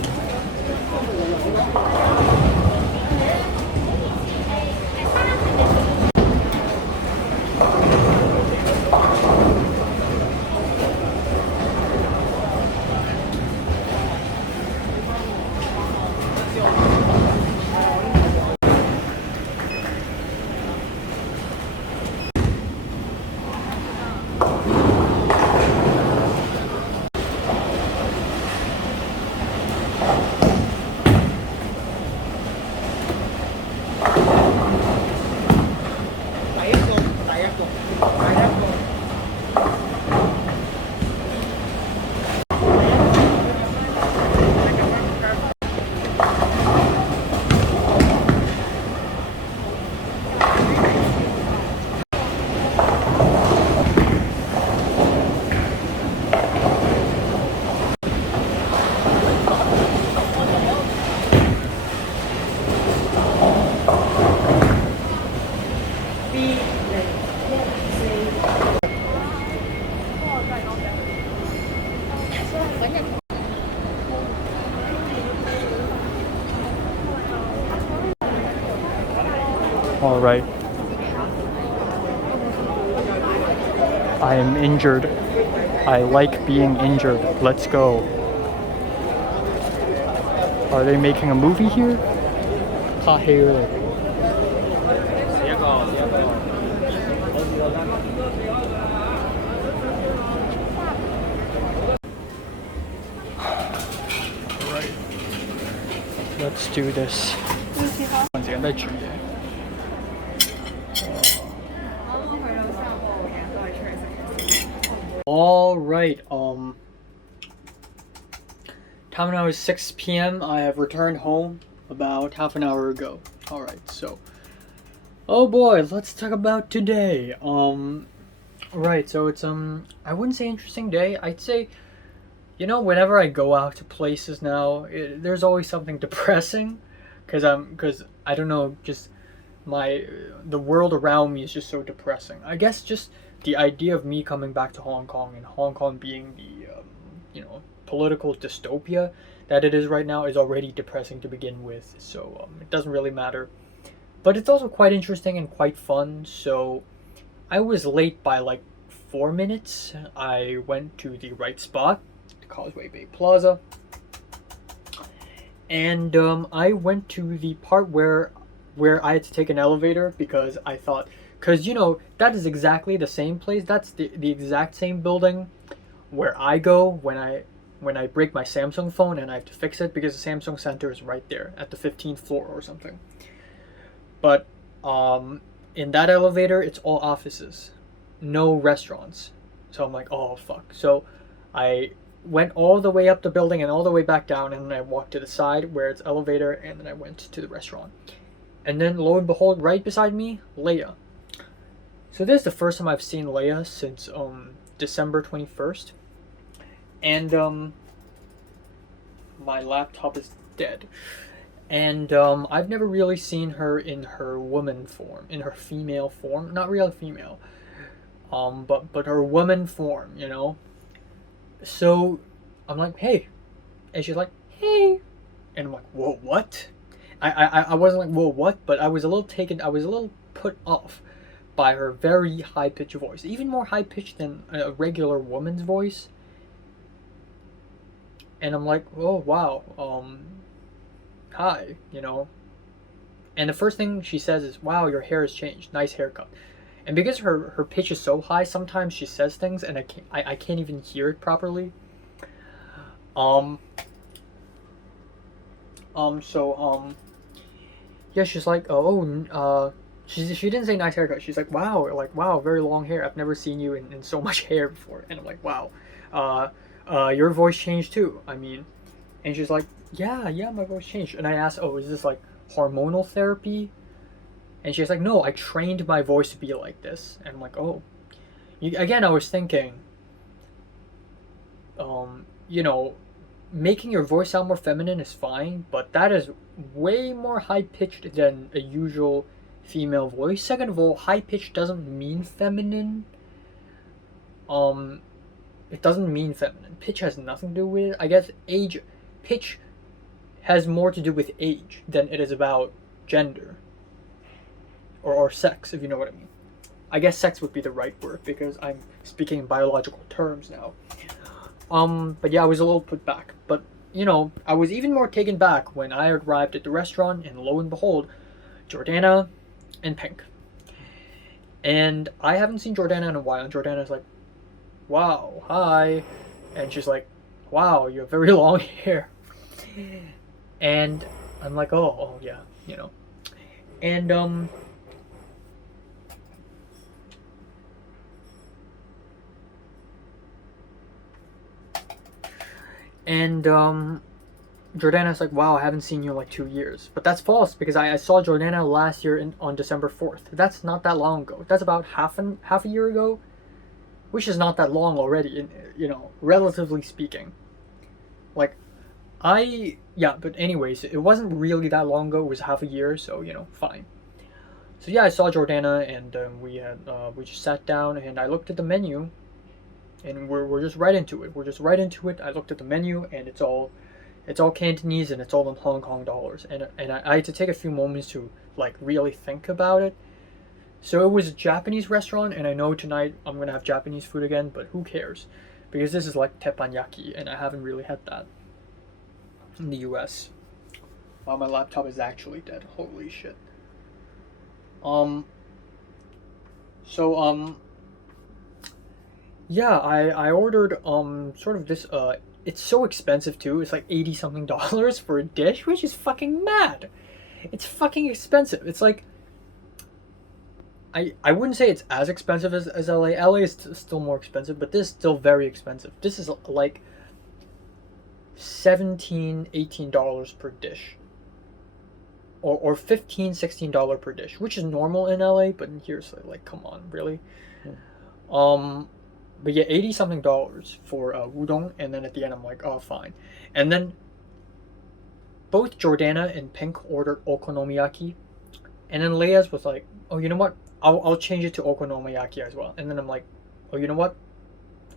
All right. I am injured. I like being injured. Let's go. Are they making a movie here? Alright. Let's do this. 我自己在煮嘢。 All right. Time now is 6 p.m. I have returned home about half an hour ago. All right. So, oh boy, let's talk about today. Right. So it's I wouldn't say interesting day. I'd say, you know, whenever I go out to places now, there's always something depressing, because I don't know, just the world around me is just so depressing. I guess just the idea of me coming back to Hong Kong, and Hong Kong being the political dystopia that it is right now, is already depressing to begin with. So it doesn't really matter, but it's also quite interesting and quite fun. So I was late by like 4 minutes. I went to the right spot, the Causeway Bay Plaza, and I went to the part where I had to take an elevator, because I thought, because that is exactly the same place. That's the exact same building where I go when I break my Samsung phone and I have to fix it, because the Samsung Center is right there at the 15th floor or something. But in that elevator, it's all offices, no restaurants. So I'm like, oh fuck. So I went all the way up the building and all the way back down, and then I walked to the side where it's elevator, and then I went to the restaurant. And then lo and behold, right beside me, Leia. So this is the first time I've seen Leia since December 21st. And my laptop is dead. And I've never really seen her in her woman form, in her female form. Not really female. But her woman form, So I'm like, hey. And she's like, hey. And I'm like, whoa, what? I wasn't like, whoa, what? But I was a little put off by her very high-pitched voice. Even more high-pitched than a regular woman's voice. And I'm like, oh, wow, hi, And the first thing she says is, wow, your hair has changed. Nice haircut. And because her pitch is so high, sometimes she says things and I can't even hear it properly. Yeah, she's like, she didn't say nice haircut. She's like, wow, very long hair. I've never seen you in so much hair before. And I'm like, wow, your voice changed too. I mean, and she's like, yeah, my voice changed. And I asked, oh, is this like hormonal therapy? And she's like, no, I trained my voice to be like this. And I'm like, oh, again, I was thinking, making your voice sound more feminine is fine, but that is way more high-pitched than a usual female voice. Second of all, high-pitched doesn't mean feminine. It doesn't mean feminine. Pitch has nothing to do with it. I guess pitch has more to do with age than it is about gender. Or sex, if you know what I mean. I guess sex would be the right word, because I'm speaking in biological terms now. But yeah, I was a little put back. But, I was even more taken back when I arrived at the restaurant, and lo and behold, Jordana and Pink. And I haven't seen Jordana in a while, and Jordana's like, wow, hi. And she's like, wow, you have very long hair. And I'm like, oh yeah, And, Jordana's like, wow, I haven't seen you in like 2 years. But that's false, because I saw Jordana last year on December 4th. That's not that long ago. That's about half a year ago, which is not that long already, relatively speaking. Like, but anyways, it wasn't really that long ago. It was half a year, so, fine. So yeah, I saw Jordana, and we just sat down, and I looked at the menu. And we're just right into it. I looked at the menu, and it's all It's all Cantonese and it's all in Hong Kong dollars. And I had to take a few moments to like really think about it. So it was a Japanese restaurant, and I know tonight I'm gonna have Japanese food again, but who cares? Because this is like teppanyaki, and I haven't really had that in the US. Wow, my laptop is actually dead. Holy shit. Yeah, I ordered sort of this it's so expensive too. It's like 80 something dollars for a dish, which is fucking mad. It's fucking expensive. It's like I wouldn't say it's as expensive as LA. LA is still more expensive, but this is still very expensive. This is like $17-18 per dish. Or $15-16 per dish, which is normal in LA, but here's like come on, really? But yeah, 80 something dollars for udon, and then at the end I'm like, oh fine. And then both Jordana and Pink ordered okonomiyaki, and then Leia's was like, oh, you know what? I'll change it to okonomiyaki as well. And then I'm like, oh, you know what?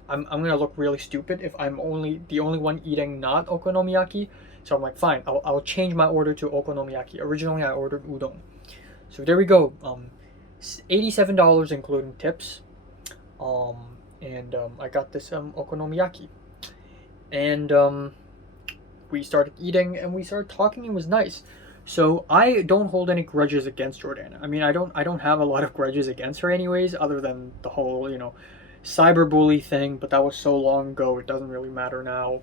I'm gonna look really stupid if I'm the only one eating not okonomiyaki. So I'm like, fine, I'll change my order to okonomiyaki. Originally I ordered udon. So there we go. $87 including tips. And I got this okonomiyaki. And we started eating and we started talking. It was nice. So I don't hold any grudges against Jordana. I mean, I don't have a lot of grudges against her anyways, other than the whole, cyberbully thing, but that was so long ago, it doesn't really matter now.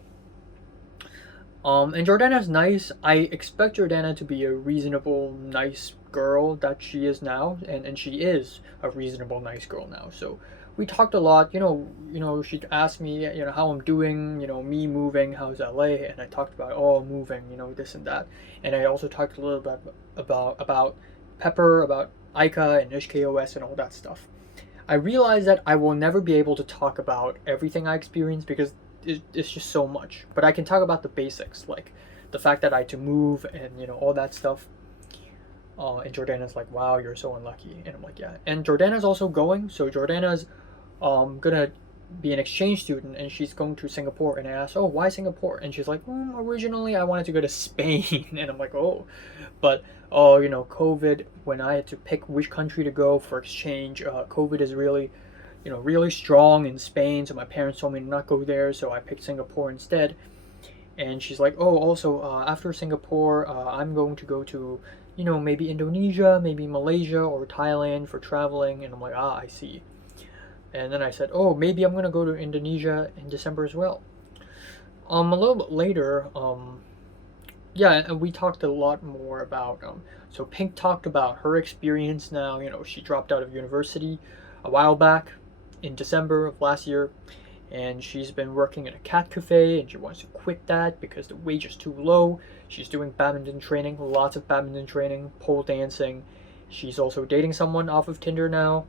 And Jordana's nice. I expect Jordana to be a reasonable, nice girl that she is now, and she is a reasonable, nice girl now. So we talked a lot. She asked me, how I'm doing, me moving, how's LA, and I talked about moving, this and that, and I also talked a little bit about Pepper, about Aika and HKOS and all that stuff. I realized that I will never be able to talk about everything I experienced because it's just so much. But I can talk about the basics, like the fact that I had to move and all that stuff. And Jordana's like, wow, you're so unlucky. And I'm like, yeah. And Jordana's also going. So Jordana's gonna be an exchange student, and she's going to Singapore. And I asked, oh, why Singapore? And she's like, originally I wanted to go to Spain. And I'm like, oh. But COVID, when I had to pick which country to go for exchange, COVID is really strong in Spain, so my parents told me to not go there, so I picked Singapore instead. And she's like, oh, also, after Singapore, I'm going to go to, maybe Indonesia, maybe Malaysia or Thailand for traveling. And I'm like, I see. And then I said, oh, maybe I'm going to go to Indonesia in December as well. A little bit later, yeah, and we talked a lot more about, so Pink talked about her experience now. She dropped out of university a while back in December of last year, and she's been working in a cat cafe, and she wants to quit that because the wage is too low. She's doing badminton training, lots of badminton training, pole dancing. She's also dating someone off of Tinder now,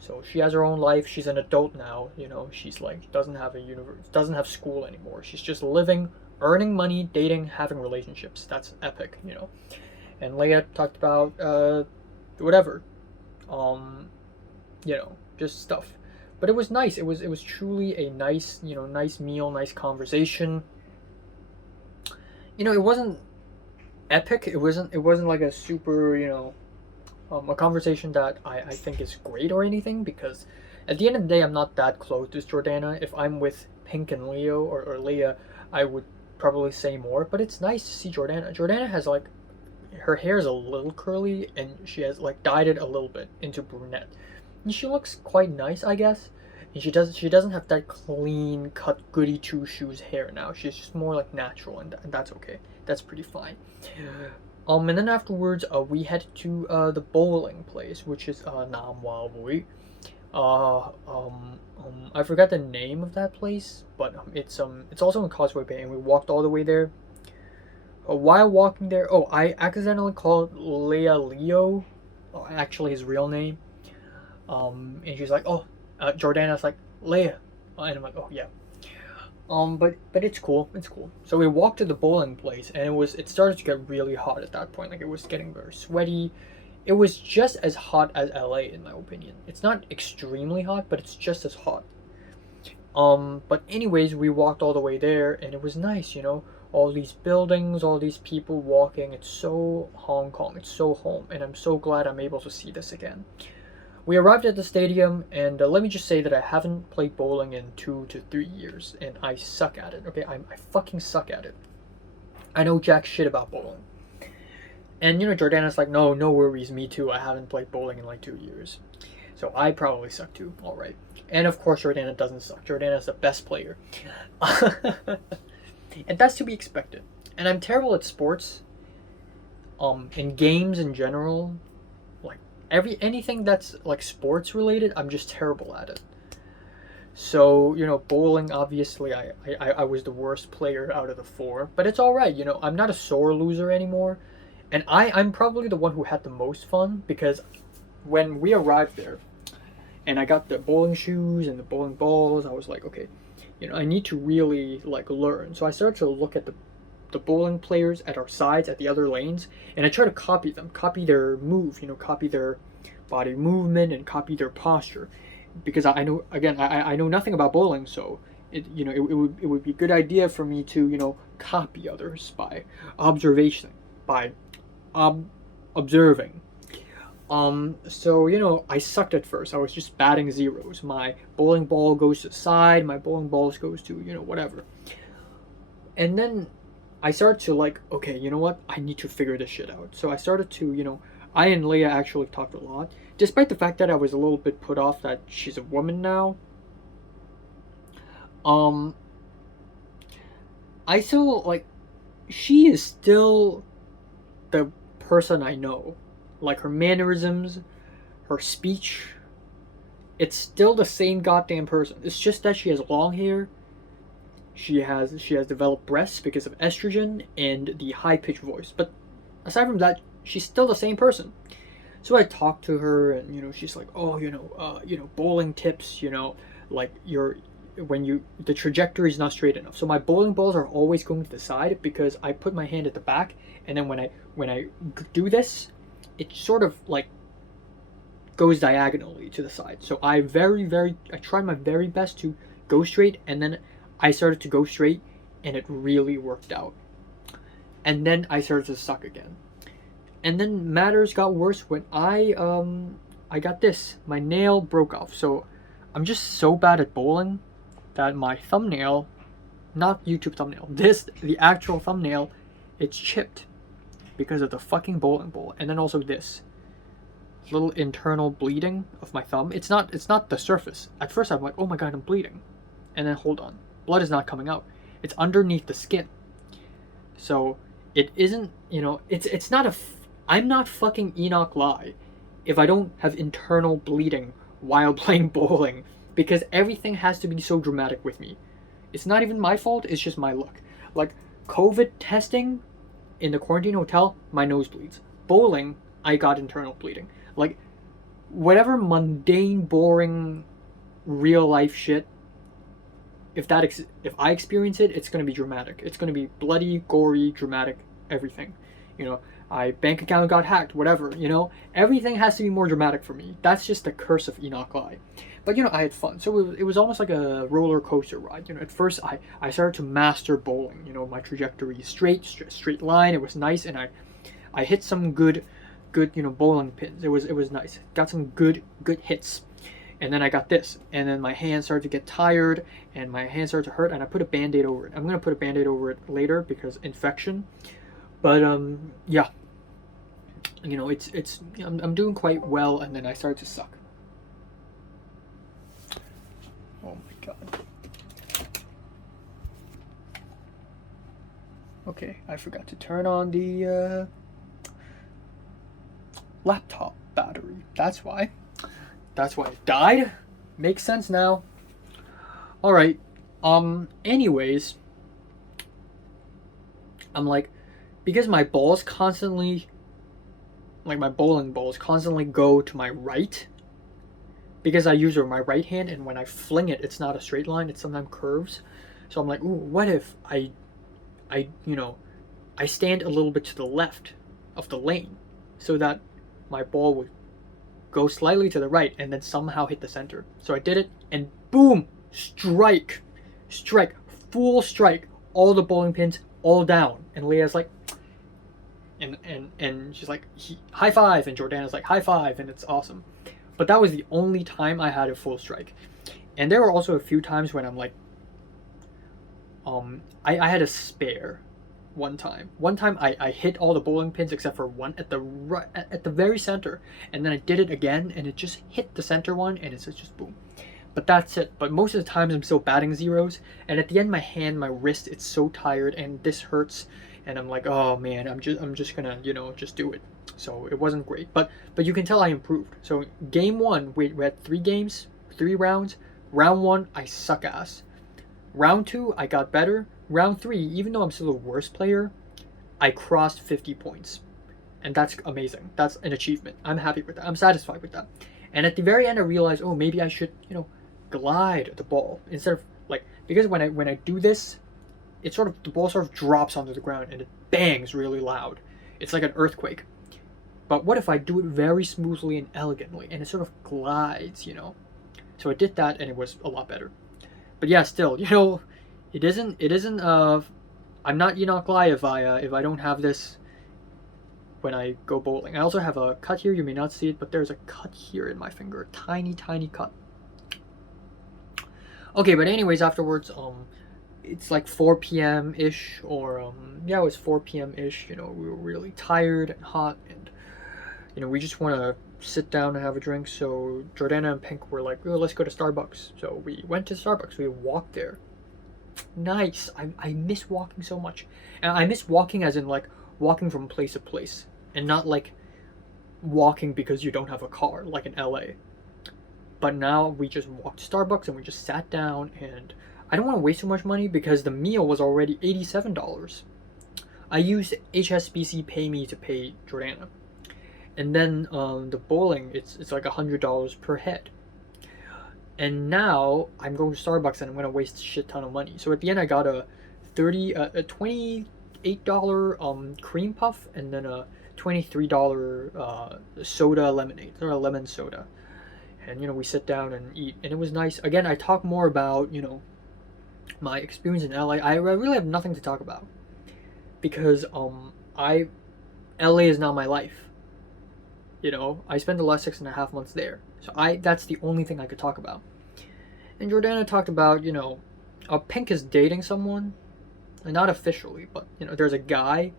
so she has her own life. She's an adult now. She's like doesn't have school anymore. She's just living, earning money, dating, having relationships. That's epic. And Leia talked about whatever, just stuff. But it was nice. It was truly a nice, nice meal, nice conversation. It wasn't epic. It wasn't like a super, a conversation that I think is great or anything, because at the end of the day, I'm not that close to Jordana. If I'm with Pink and Leo or Leia, I would probably say more. But it's nice to see Jordana. Jordana has like, her hair is a little curly, and she has like dyed it a little bit into brunette. And she looks quite nice, I guess. And she doesn't have that clean cut goody two shoes hair now. She's just more like natural, and that's okay. That's pretty fine. And then afterwards, we headed to the bowling place, which is Nam Wah Vui. I forgot the name of that place, but it's also in Causeway Bay, and we walked all the way there. While walking there, I accidentally called Leia Leo, actually his real name. And she's like, Jordana's like, Leia, and I'm like, oh yeah. But it's cool. So we walked to the bowling place, and it started to get really hot at that point. Like, it was getting very sweaty. It was just as hot as LA, in my opinion. It's not extremely hot, but it's just as hot. But anyways, we walked all the way there, and it was nice, all these buildings, all these people walking. It's so Hong Kong, it's so home, and I'm so glad I'm able to see this again. We arrived at the stadium, and let me just say that I haven't played bowling in 2 to 3 years, and I suck at it, okay? I fucking suck at it. I know jack shit about bowling. And, you know, Jordana's like, no worries, me too. I haven't played bowling in like 2 years. So I probably suck too, alright. And of course, Jordana doesn't suck. Jordana's the best player. And that's to be expected. And I'm terrible at sports. In games in general. Anything that's like sports related, I'm just terrible at it. So, you know, bowling, obviously I was the worst player out of the 4, but it's all right. You know, I'm not a sore loser anymore, and I'm probably the one who had the most fun, because when we arrived there and I got the bowling shoes and the bowling balls, I was like, okay, you know, I need to really like learn. So I started to look at the bowling players at our sides, at the other lanes, and I try to copy them, copy their move, you know, copy their body movement and copy their posture, because I know, again, I know nothing about bowling, so it would be a good idea for me to, you know, copy others by observation, by observing. So, you know, I sucked at first. I was just batting zeros. My bowling ball goes to the side, my bowling balls goes to, you know, whatever. And then I started to like, okay, you know what? I need to figure this shit out. So I started to, you know, I and Leia actually talked a lot. Despite the fact that I was a little bit put off that she's a woman now. I still, like, she is still the person I know. Like, her mannerisms, her speech, it's still the same goddamn person. It's just that she has long hair. She has developed breasts because of estrogen and the high-pitched voice. But aside from that, she's still the same person. So I talked to her, and, you know, she's like, oh, you know, bowling tips, you know, like the trajectory is not straight enough. So my bowling balls are always going to the side because I put my hand at the back, and then when I do this, it sort of like goes diagonally to the side. So I tried my very best to go straight, and then I started to go straight, and it really worked out. And then I started to suck again. And then matters got worse when I got this. My nail broke off. So I'm just so bad at bowling that my thumbnail, not YouTube thumbnail, the actual thumbnail, it's chipped because of the fucking bowling ball. And then also this little internal bleeding of my thumb. It's not the surface. At first I'm like, oh my god, I'm bleeding. And then hold on. Blood is not coming out. It's underneath the skin. So it isn't, you know, it's not I'm not fucking Enoch Lai if I don't have internal bleeding while playing bowling, because everything has to be so dramatic with me. It's not even my fault, it's just my luck. Like, COVID testing in the quarantine hotel, my nose bleeds. Bowling, I got internal bleeding. Like, whatever mundane, boring, real life shit, if I experience it, it's gonna be dramatic. It's gonna be bloody, gory, dramatic, everything. You know, my bank account got hacked, whatever, you know? Everything has to be more dramatic for me. That's just the curse of Enoch Lai. But, you know, I had fun. So it was almost like a roller coaster ride. You know, at first I started to master bowling. You know, my trajectory is straight line. It was nice, and I hit some good, you know, bowling pins. It was nice. Got some good hits. And then I got this, and then my hands started to get tired, and my hands started to hurt, and I put a Band-Aid over it. I'm gonna put a Band-Aid over it later because infection. But yeah, you know, I'm doing quite well, and then I started to suck. Oh my god. Okay, I forgot to turn on the laptop battery. That's why it died. Makes sense now. Alright. Anyways, I'm like, because my balls constantly, like my bowling balls constantly go to my right, because I use my right hand, and when I fling it, it's not a straight line, it sometimes curves. So I'm like, ooh, what if I stand a little bit to the left of the lane, so that my ball would go slightly to the right and then somehow hit the center. So I did it, and boom, strike, full strike. All the bowling pins all down, and Leah's like, and she's like, high five, and Jordana's like, high five, and it's awesome. But that was the only time I had a full strike. And there were also a few times when I'm like, I had a spare one time. One time I hit all the bowling pins except for one at the very center, and then I did it again, and it just hit the center one, and it's just boom. But that's it. But most of the times I'm still batting zeros, and at the end, my hand, my wrist, it's so tired, and this hurts, and I'm like, oh man, I'm just gonna, you know, just do it. So it wasn't great, but you can tell I improved. So game one, we had 3 games, 3 rounds. Round 1, I suck ass. Round 2, I got better. Round 3, even though I'm still a worse player, I crossed 50 points. And that's amazing. That's an achievement. I'm happy with that. I'm satisfied with that. And at the very end, I realized, oh, maybe I should, you know, glide the ball instead of like, because when I do this, it sort of, the ball sort of drops onto the ground and it bangs really loud. It's like an earthquake. But what if I do it very smoothly and elegantly, and it sort of glides, you know? So I did that, and it was a lot better. But yeah, still, you know, it isn't. I'm not Enoch Lai if I don't have this when I go bowling. I also have a cut here. You may not see it, but there's a cut here in my finger, a tiny cut. Okay, but anyways, afterwards, it's like 4 p.m. ish, or yeah, it was 4 p.m. ish. You know, we were really tired and hot, and you know, we just want to sit down and have a drink. So Jordana and Pink were like, oh, let's go to Starbucks. So we went to Starbucks. We walked there. Nice. I miss walking so much. And I miss walking as in like walking from place to place, and not like walking because you don't have a car like in LA. But now we just walked to Starbucks and we just sat down, and I don't want to waste so much money because the meal was already $87. I used HSBC Pay Me to pay Jordana. And then the bowling, it's like $100 per head. And now I'm going to Starbucks and I'm gonna waste a shit ton of money. So at the end, I got a $28 cream puff, and then a $23 soda lemonade, or a lemon soda. And you know, we sit down and eat, and it was nice. Again, I talk more about, you know, my experience in LA. I really have nothing to talk about because LA is not my life. You know, I spent the last 6.5 months there. So that's the only thing I could talk about. And Jordana talked about, you know, Pink is dating someone. And not officially, but, you know, there's a guy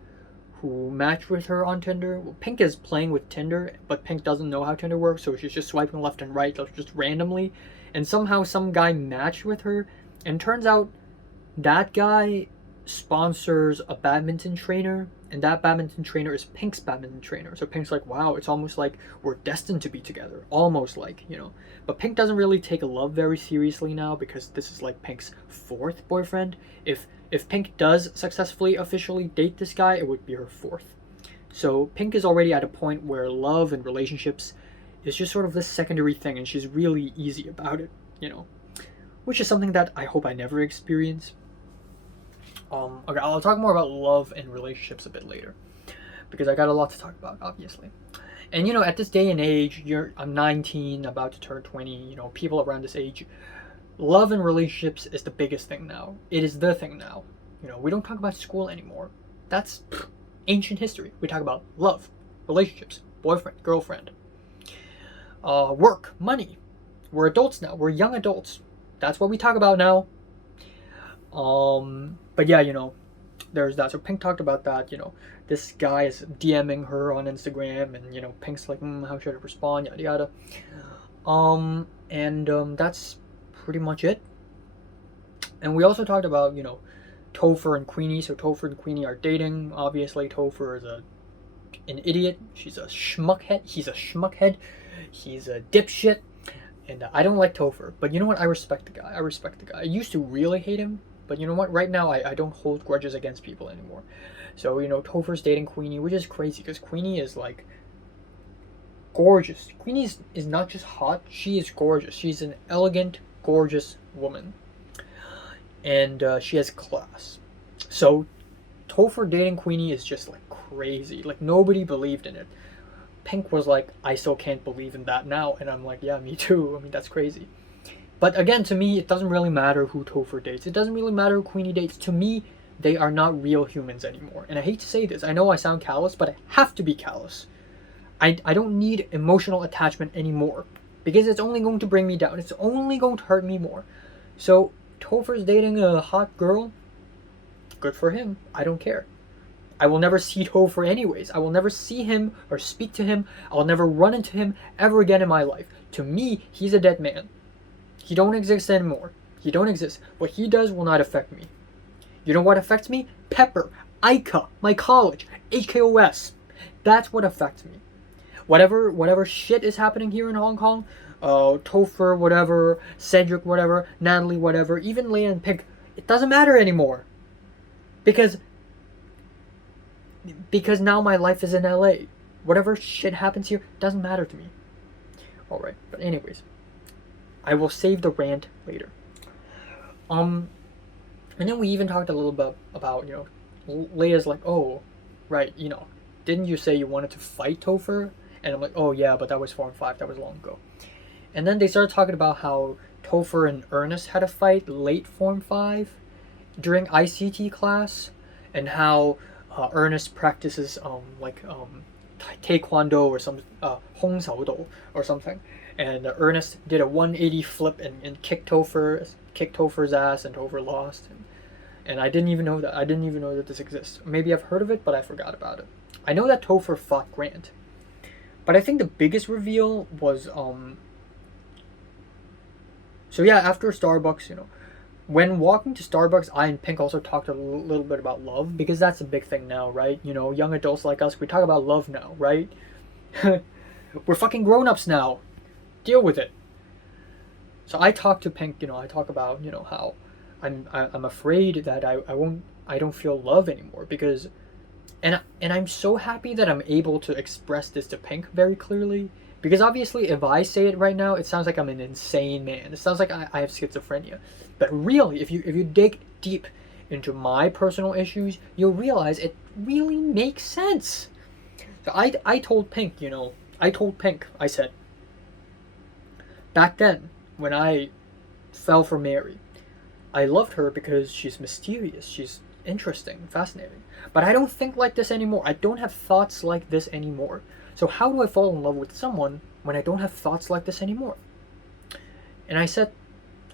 who matched with her on Tinder. Well, Pink is playing with Tinder, but Pink doesn't know how Tinder works, so she's just swiping left and right, just randomly. And somehow some guy matched with her. And turns out that guy sponsors a badminton trainer, and that badminton trainer is Pink's badminton trainer. So Pink's like, wow, it's almost like we're destined to be together. Almost like, you know. But Pink doesn't really take love very seriously now because this is like Pink's 4th boyfriend. If Pink does successfully officially date this guy, it would be her 4th. So Pink is already at a point where love and relationships is just sort of this secondary thing, and she's really easy about it, you know. Which is something that I hope I never experience. Okay, I'll talk more about love and relationships a bit later, because I got a lot to talk about, obviously. And you know, at this day and age, I'm 19, about to turn 20. You know, people around this age, love and relationships is the biggest thing now. It is the thing now. You know, we don't talk about school anymore. That's ancient history. We talk about love, relationships, boyfriend, girlfriend, work, money. We're adults now. We're young adults. That's what we talk about now. But yeah, you know, there's that. So Pink talked about that, you know, this guy is DMing her on Instagram, and, you know, Pink's like, how should I respond, yada yada. That's pretty much it. And we also talked about, you know, Topher and Queenie. So Topher and Queenie are dating. Obviously, Topher is an idiot. She's a schmuckhead. He's a schmuckhead. He's a dipshit. And I don't like Topher. But you know what? I respect the guy. I used to really hate him. But you know what? Right now, I don't hold grudges against people anymore. So, you know, Topher's dating Queenie, which is crazy because Queenie is, like, gorgeous. Queenie is not just hot. She is gorgeous. She's an elegant, gorgeous woman. And she has class. So, Topher dating Queenie is just, like, crazy. Like, nobody believed in it. Pink was like, I still can't believe in that now. And I'm like, yeah, me too. I mean, that's crazy. But again, to me, it doesn't really matter who Topher dates. It doesn't really matter who Queenie dates. To me, they are not real humans anymore. And I hate to say this, I know I sound callous, but I have to be callous. I don't need emotional attachment anymore, because it's only going to bring me down. It's only going to hurt me more. So Topher's dating a hot girl. Good for him. I don't care. I will never see Topher anyways. I will never see him or speak to him. I will never run into him ever again in my life. To me, he's a dead man. He don't exist anymore. He don't exist. What he does will not affect me. You know what affects me? Pepper, Ica, my college, HKOS. That's what affects me. Whatever shit is happening here in Hong Kong, Topher, whatever, Cedric, whatever, Natalie, whatever, even Leia and Pink, it doesn't matter anymore. Because now my life is in LA. Whatever shit happens here doesn't matter to me. Alright, but anyways, I will save the rant later. And then we even talked a little bit about, you know, Leia's like, oh, right, you know, didn't you say you wanted to fight Topher? And I'm like, oh yeah, but that was Form 5, that was long ago. And then they started talking about how Topher and Ernest had a fight late Form 5 during ICT class, and how Ernest practices taekwondo or some Hong Sao Do or something, and Ernest did a 180 flip and kicked Topher's ass, and Topher lost. And I didn't even know that. I didn't even know that this exists. Maybe I've heard of it, but I forgot about it. I know that Topher fought Grant, but I think the biggest reveal was so yeah, after Starbucks, you know, when walking to Starbucks, I and Pink also talked a little bit about love, because that's a big thing now, right? You know, young adults like us, we talk about love now, right? We're fucking grown-ups now. Deal with it. So I talk to Pink, you know, I talk about, you know, how I'm afraid that I don't feel love anymore, because and I'm so happy that I'm able to express this to Pink very clearly, because obviously if I say it right now, it sounds like I'm an insane man. It sounds like I have schizophrenia. But really, if you dig deep into my personal issues, you'll realize it really makes sense. So I told Pink, you know, I said, back then, when I fell for Mary, I loved her because she's mysterious, she's interesting, fascinating. But I don't think like this anymore. I don't have thoughts like this anymore. So how do I fall in love with someone when I don't have thoughts like this anymore? And I said,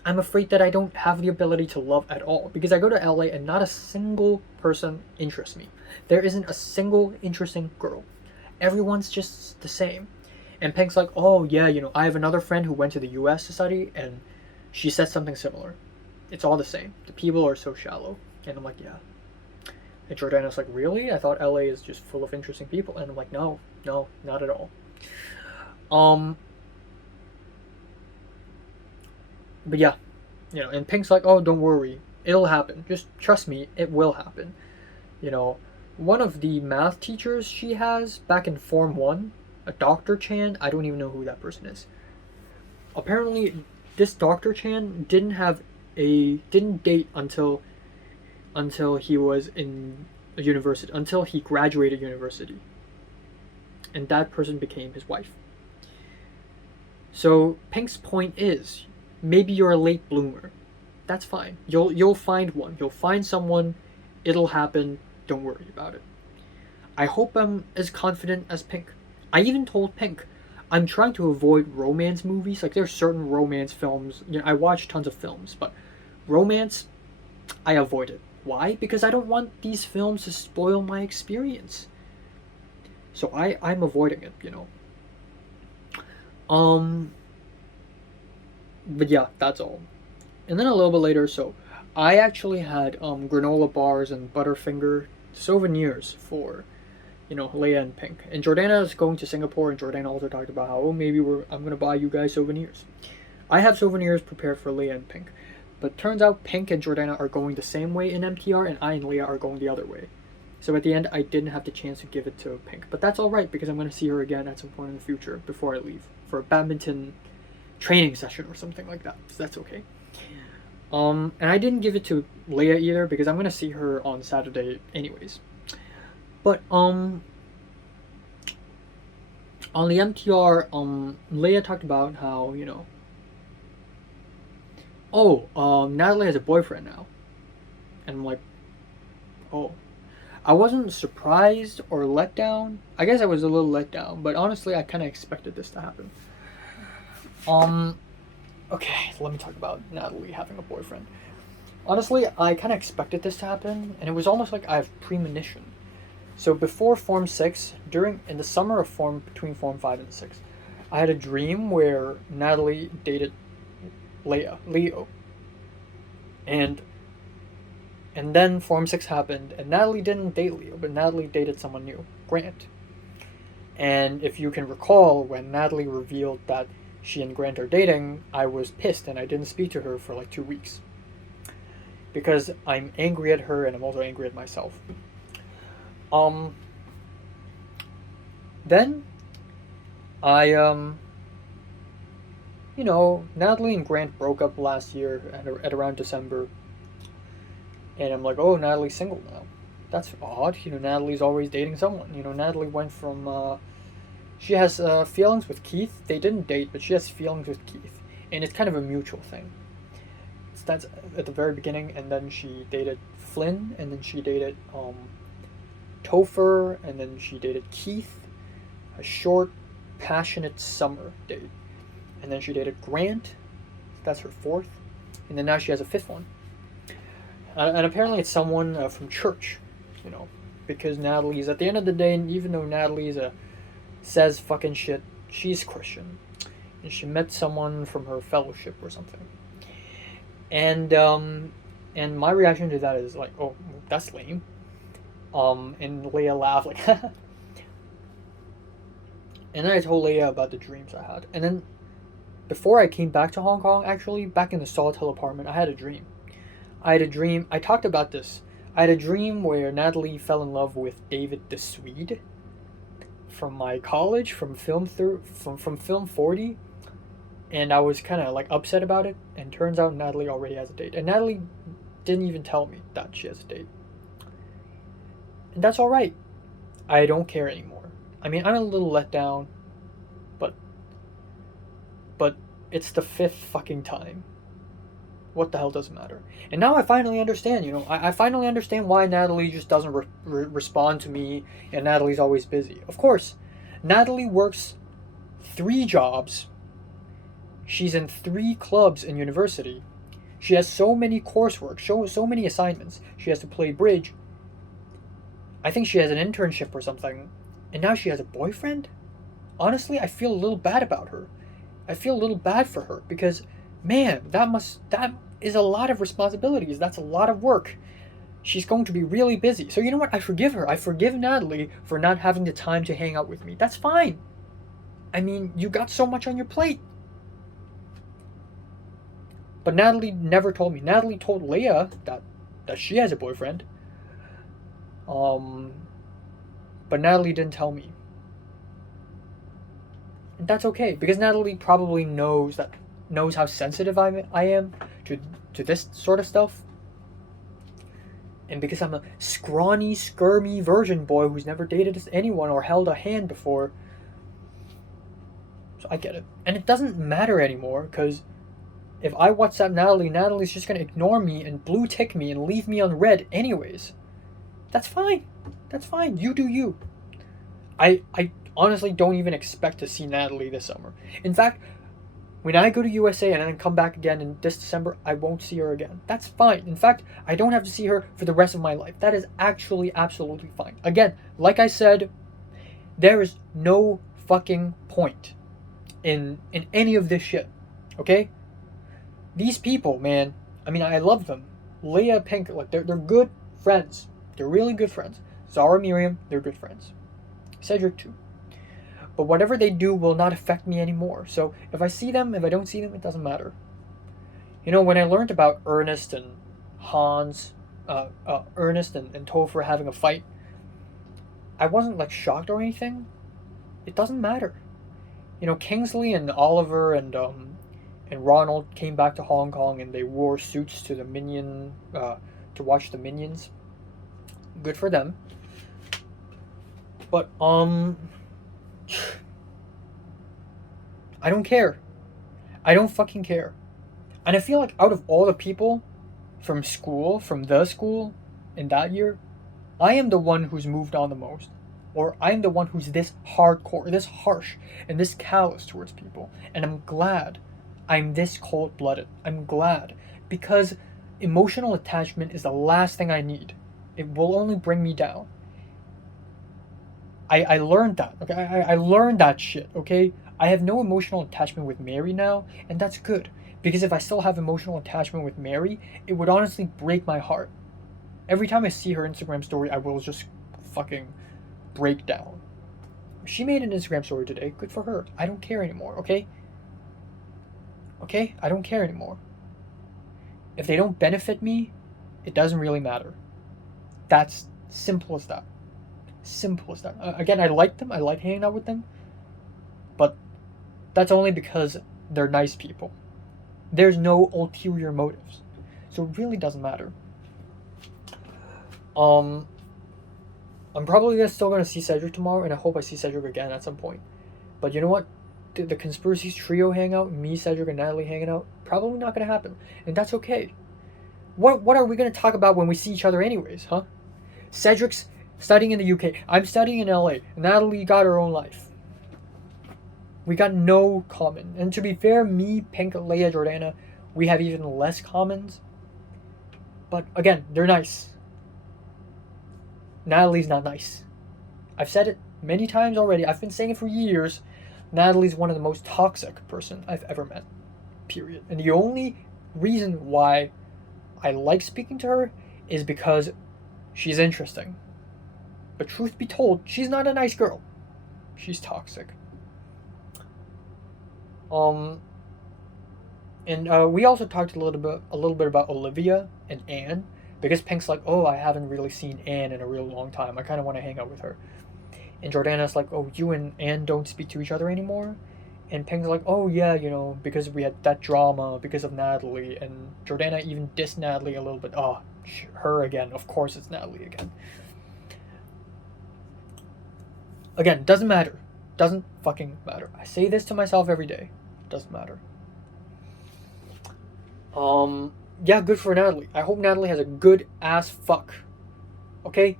I'm afraid that I don't have the ability to love at all, because I go to LA and not a single person interests me. There isn't a single interesting girl. Everyone's just the same. And Pink's like, oh yeah, you know, I have another friend who went to the US to study, and she said something similar. It's all the same. The people are so shallow. And I'm like, yeah. And Jordana's like, really? I thought LA is just full of interesting people. And I'm like, no, not at all. But yeah, you know, and Pink's like, oh, don't worry, it'll happen. Just trust me, it will happen. You know, one of the math teachers she has back in Form 1, a Dr. Chan, I don't even know who that person is. Apparently, this Dr. Chan didn't date until he was in a university, until he graduated university. And that person became his wife. So Pink's point is, maybe you're a late bloomer. That's fine. You'll find one. You'll find someone. It'll happen. Don't worry about it. I hope I'm as confident as Pink. I even told Pink, I'm trying to avoid romance movies. Like, there's certain romance films. You know, I watch tons of films, but romance, I avoid it. Why? Because I don't want these films to spoil my experience. So I'm avoiding it, you know. But yeah, that's all. And then a little bit later, so I actually had granola bars and Butterfinger souvenirs for, you know, Leia and Pink. And Jordana is going to Singapore, and Jordana also talked about how, oh, maybe I'm gonna buy you guys souvenirs. I have souvenirs prepared for Leia and Pink, but turns out Pink and Jordana are going the same way in MTR, and I and Leia are going the other way. So at the end, I didn't have the chance to give it to Pink, but that's all right, because I'm gonna see her again at some point in the future before I leave for a badminton training session or something like that. So that's okay. And I didn't give it to Leia either, because I'm gonna see her on Saturday anyways. But on the MTR, Leia talked about how, you know, oh, Natalie has a boyfriend now. And I'm like, oh. I wasn't surprised or let down. I guess I was a little let down, but honestly, I kind of expected this to happen. Okay, let me talk about Natalie having a boyfriend. Honestly, I kind of expected this to happen, and it was almost like I have premonition. So before Form 6, in the summer of between Form 5 and 6, I had a dream where Natalie dated Leo. And then Form 6 happened, and Natalie didn't date Leo, but Natalie dated someone new, Grant. And if you can recall, when Natalie revealed that she and Grant are dating, I was pissed and I didn't speak to her for like 2 weeks. Because I'm angry at her and I'm also angry at myself. Then, Natalie and Grant broke up last year at around December. And I'm like, oh, Natalie's single now. That's odd. Natalie's always dating someone. Natalie went from, she has feelings with Keith. They didn't date, but she has feelings with Keith. And it's kind of a mutual thing. That's at the very beginning, and then she dated Flynn, and then she dated Topher, and then she dated Keith. A short, passionate summer date. And then she dated Grant. That's her fourth. And then now she has a fifth one. And apparently it's someone from church, because Natalie's, at the end of the day, even though Natalie's says fucking shit, she's Christian. And she met someone from her fellowship or something. And my reaction to that is like, oh, that's lame. And Leia laughed like, and then I told Leia about the dreams I had. And then before I came back to Hong Kong, actually, back in the Sawtell apartment, I had a dream. I talked about this. I had a dream where Natalie fell in love with David the Swede from my college, from Film 40. And I was kind of like upset about it. And turns out Natalie already has a date. And Natalie didn't even tell me that she has a date. And that's alright. I don't care anymore. I mean, I'm a little let down. But it's the 5th fucking time. What the hell does it matter? And now I finally understand, I finally understand why Natalie just doesn't respond to me and Natalie's always busy. Of course, Natalie works 3 jobs. She's in 3 clubs in university. She has so many coursework, so many assignments. She has to play bridge. I think she has an internship or something. And now she has a boyfriend? Honestly, I feel a little bad about her. I feel a little bad for her because, man, that is a lot of responsibilities. That's a lot of work. She's going to be really busy. So you know what? I forgive her. I forgive Natalie for not having the time to hang out with me. That's fine. I mean, you got so much on your plate. But Natalie never told me. Natalie told Leia that she has a boyfriend. But Natalie didn't tell me. And that's okay, because Natalie probably knows how sensitive I am to this sort of stuff. And because I'm a scrawny, skirmy virgin boy who's never dated anyone or held a hand before. So I get it. And it doesn't matter anymore, because if I WhatsApp Natalie, Natalie's just going to ignore me and blue tick me and leave me on red anyways. That's fine. That's fine. You do you. I honestly don't even expect to see Natalie this summer. In fact, when I go to USA and then come back again in this December, I won't see her again. That's fine. In fact, I don't have to see her for the rest of my life. That is actually absolutely fine. Again, like I said, there is no fucking point in any of this shit. Okay? These people, man, I mean, I love them. Leia, Pink, like, they're good friends. They're really good friends. Zara, Miriam, they're good friends. Cedric, too. But whatever they do will not affect me anymore. So if I see them, if I don't see them, it doesn't matter. When I learned about Ernest and Hans, Ernest and Topher having a fight, I wasn't like shocked or anything. It doesn't matter. Kingsley and Oliver and Ronald came back to Hong Kong and they wore suits to the Minion, to watch the Minions. Good for them. But I don't care. I don't fucking care. And I feel like out of all the people from the school in that year, I am the one who's moved on the most. Or I'm the one who's this hardcore, this harsh, and this callous towards people. And I'm glad I'm this cold blooded. I'm glad. Because emotional attachment is the last thing I need. It will only bring me down. I learned that. Okay, I learned that shit. Okay, I have no emotional attachment with Mary now, and that's good. Because if I still have emotional attachment with Mary, it would honestly break my heart. Every time I see her Instagram story, I will just fucking break down. She made an Instagram story today. Good for her. I don't care anymore. Okay. Okay, I don't care anymore. If they don't benefit me, it doesn't really matter. That's simple as that. Simple as that. Again, I like them. I like hanging out with them. But that's only because they're nice people. There's no ulterior motives. So it really doesn't matter. I'm probably still gonna see Cedric tomorrow, and I hope I see Cedric again at some point. But you know what? The Conspiracies trio hangout, me, Cedric, and Natalie hanging out, probably not gonna happen, and that's okay. What are we gonna talk about when we see each other anyways, huh? Cedric's studying in the UK. I'm studying in LA. Natalie got her own life. We got no common. And to be fair, me, Pink, Leia, Jordana, we have even less commons. But again, they're nice. Natalie's not nice. I've said it many times already. I've been saying it for years. Natalie's one of the most toxic person I've ever met. Period. And the only reason why I like speaking to her is because she's interesting. But truth be told, she's not a nice girl. She's toxic. We also talked a little bit about Olivia and Anne, because Pink's like, oh, I haven't really seen Anne in a real long time. I kind of want to hang out with her. And Jordana's like, oh, you and Anne don't speak to each other anymore? And Pink's like, oh yeah, because we had that drama because of Natalie. And Jordana even dissed Natalie a little bit. Oh, her again. Of course it's Natalie again. Again, doesn't matter. Doesn't fucking matter. I say this to myself every day. Doesn't matter. Yeah, good for Natalie. I hope Natalie has a good ass fuck. Okay?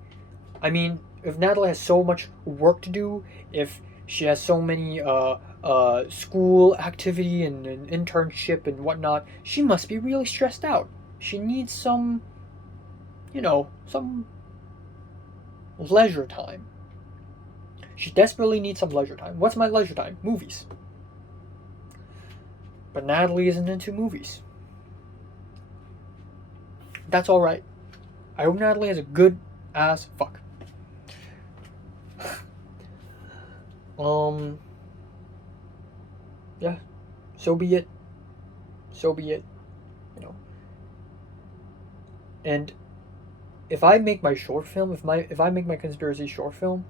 I mean, if Natalie has so much work to do, if she has so many school activity and an internship and whatnot, she must be really stressed out. She needs some leisure time. She desperately needs some leisure time. What's my leisure time? Movies. But Natalie isn't into movies. That's alright. I hope Natalie has a good ass fuck. Yeah. So be it. And if I make my short film, if I make my conspiracy short film,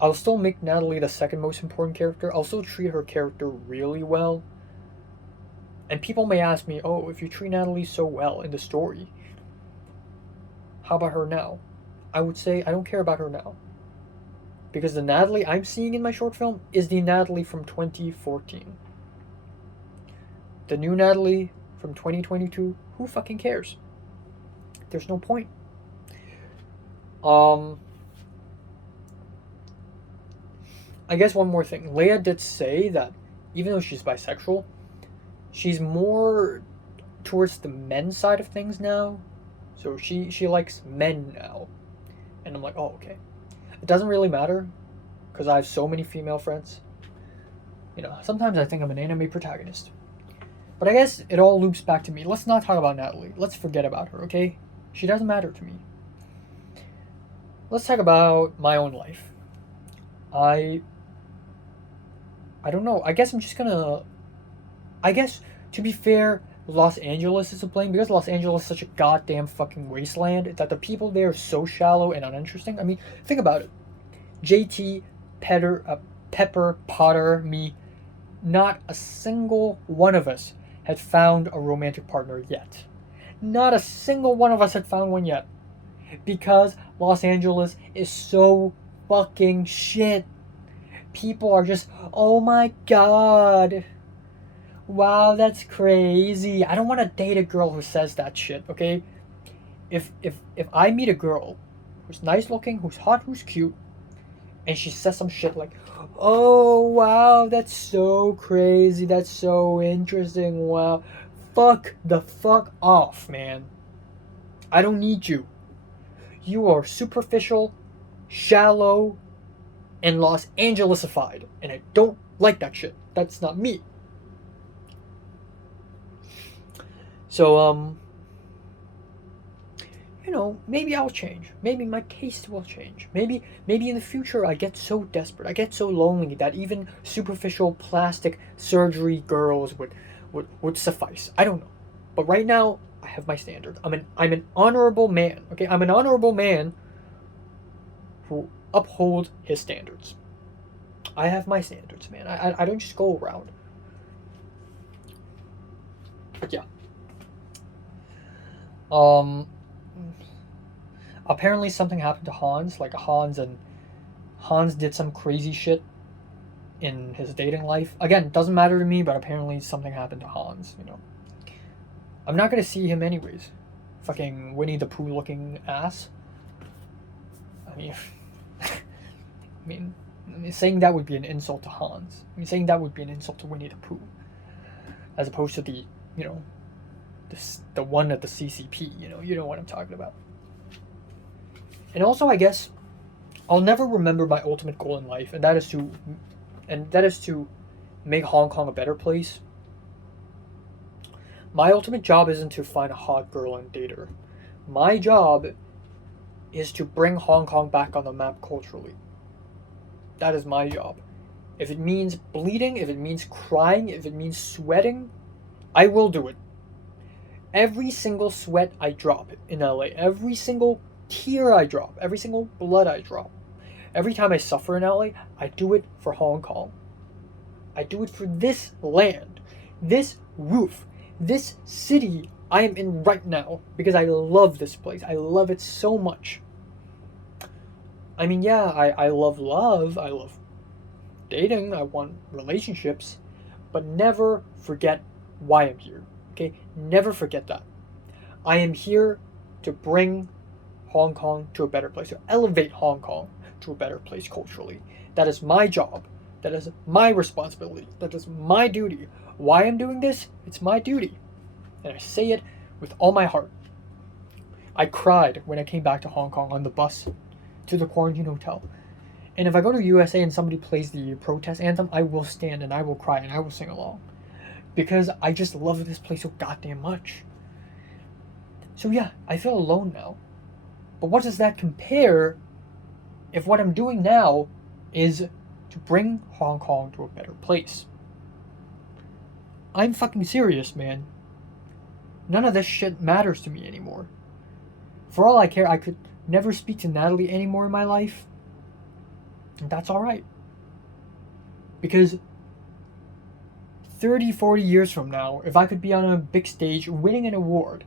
I'll still make Natalie the second most important character. I'll still treat her character really well. And people may ask me, oh, if you treat Natalie so well in the story, how about her now? I would say I don't care about her now. Because the Natalie I'm seeing in my short film is the Natalie from 2014. The new Natalie from 2022, who fucking cares? There's no point. I guess one more thing. Leia did say that even though she's bisexual, she's more towards the men's side of things now. So she likes men now. And I'm like, oh, okay. It doesn't really matter, because I have so many female friends. Sometimes I think I'm an anime protagonist. But I guess it all loops back to me. Let's not talk about Natalie. Let's forget about her, okay? She doesn't matter to me. Let's talk about my own life. I don't know. I guess I'm just gonna... to be fair, Los Angeles is to blame, because Los Angeles is such a goddamn fucking wasteland that the people there are so shallow and uninteresting. I mean, think about it. JT, Pepper, Potter, me, not a single one of us had found a romantic partner yet. Not a single one of us had found one yet. Because Los Angeles is so fucking shit. People are just, oh my god. Wow, that's crazy. I don't want to date a girl who says that shit, okay? If I meet a girl who's nice looking, who's hot, who's cute, and she says some shit like, "Oh wow, that's so crazy, that's so interesting, wow." Fuck the fuck off, man. I don't need you. You are superficial, shallow, and Los Angelesified, and I don't like that shit. That's not me. So, maybe I'll change. Maybe my taste will change. Maybe in the future I get so desperate, I get so lonely that even superficial plastic surgery girls would suffice. I don't know. But right now, I have my standard. I'm an honorable man. Okay, I'm an honorable man who uphold his standards. I have my standards, man. I don't just go around. But yeah. Apparently something happened to Hans. Like Hans did some crazy shit in his dating life. Again, doesn't matter to me, but apparently something happened to Hans, I'm not gonna see him anyways. Fucking Winnie the Pooh looking ass. I mean, saying that would be an insult to Hans. Saying that would be an insult to Winnie the Pooh. As opposed to the one at the CCP, you know what I'm talking about. And also, I guess, I'll never remember my ultimate goal in life, and that is to make Hong Kong a better place. My ultimate job isn't to find a hot girl and date her. My job is to bring Hong Kong back on the map culturally. That is my job. If it means bleeding, if it means crying, if it means sweating, I will do it. Every single sweat I drop in LA, every single tear I drop, every single blood I drop, every time I suffer in LA, I do it for Hong Kong. I do it for this land, this roof, this city I am in right now, because I love this place. I love it so much. I mean, yeah, I love love, I love dating, I want relationships, but never forget why I'm here, okay? Never forget that. I am here to bring Hong Kong to a better place, to elevate Hong Kong to a better place culturally. That is my job. That is my responsibility. That is my duty. Why I'm doing this? It's my duty. And I say it with all my heart. I cried when I came back to Hong Kong on the bus to the quarantine hotel. And if I go to USA and somebody plays the protest anthem, I will stand and I will cry and I will sing along. Because I just love this place so goddamn much. So yeah, I feel alone now. But what does that compare if what I'm doing now is to bring Hong Kong to a better place? I'm fucking serious, man. None of this shit matters to me anymore. For all I care, I could never speak to Natalie anymore in my life. And that's alright. Because 30, 40 years from now, if I could be on a big stage winning an award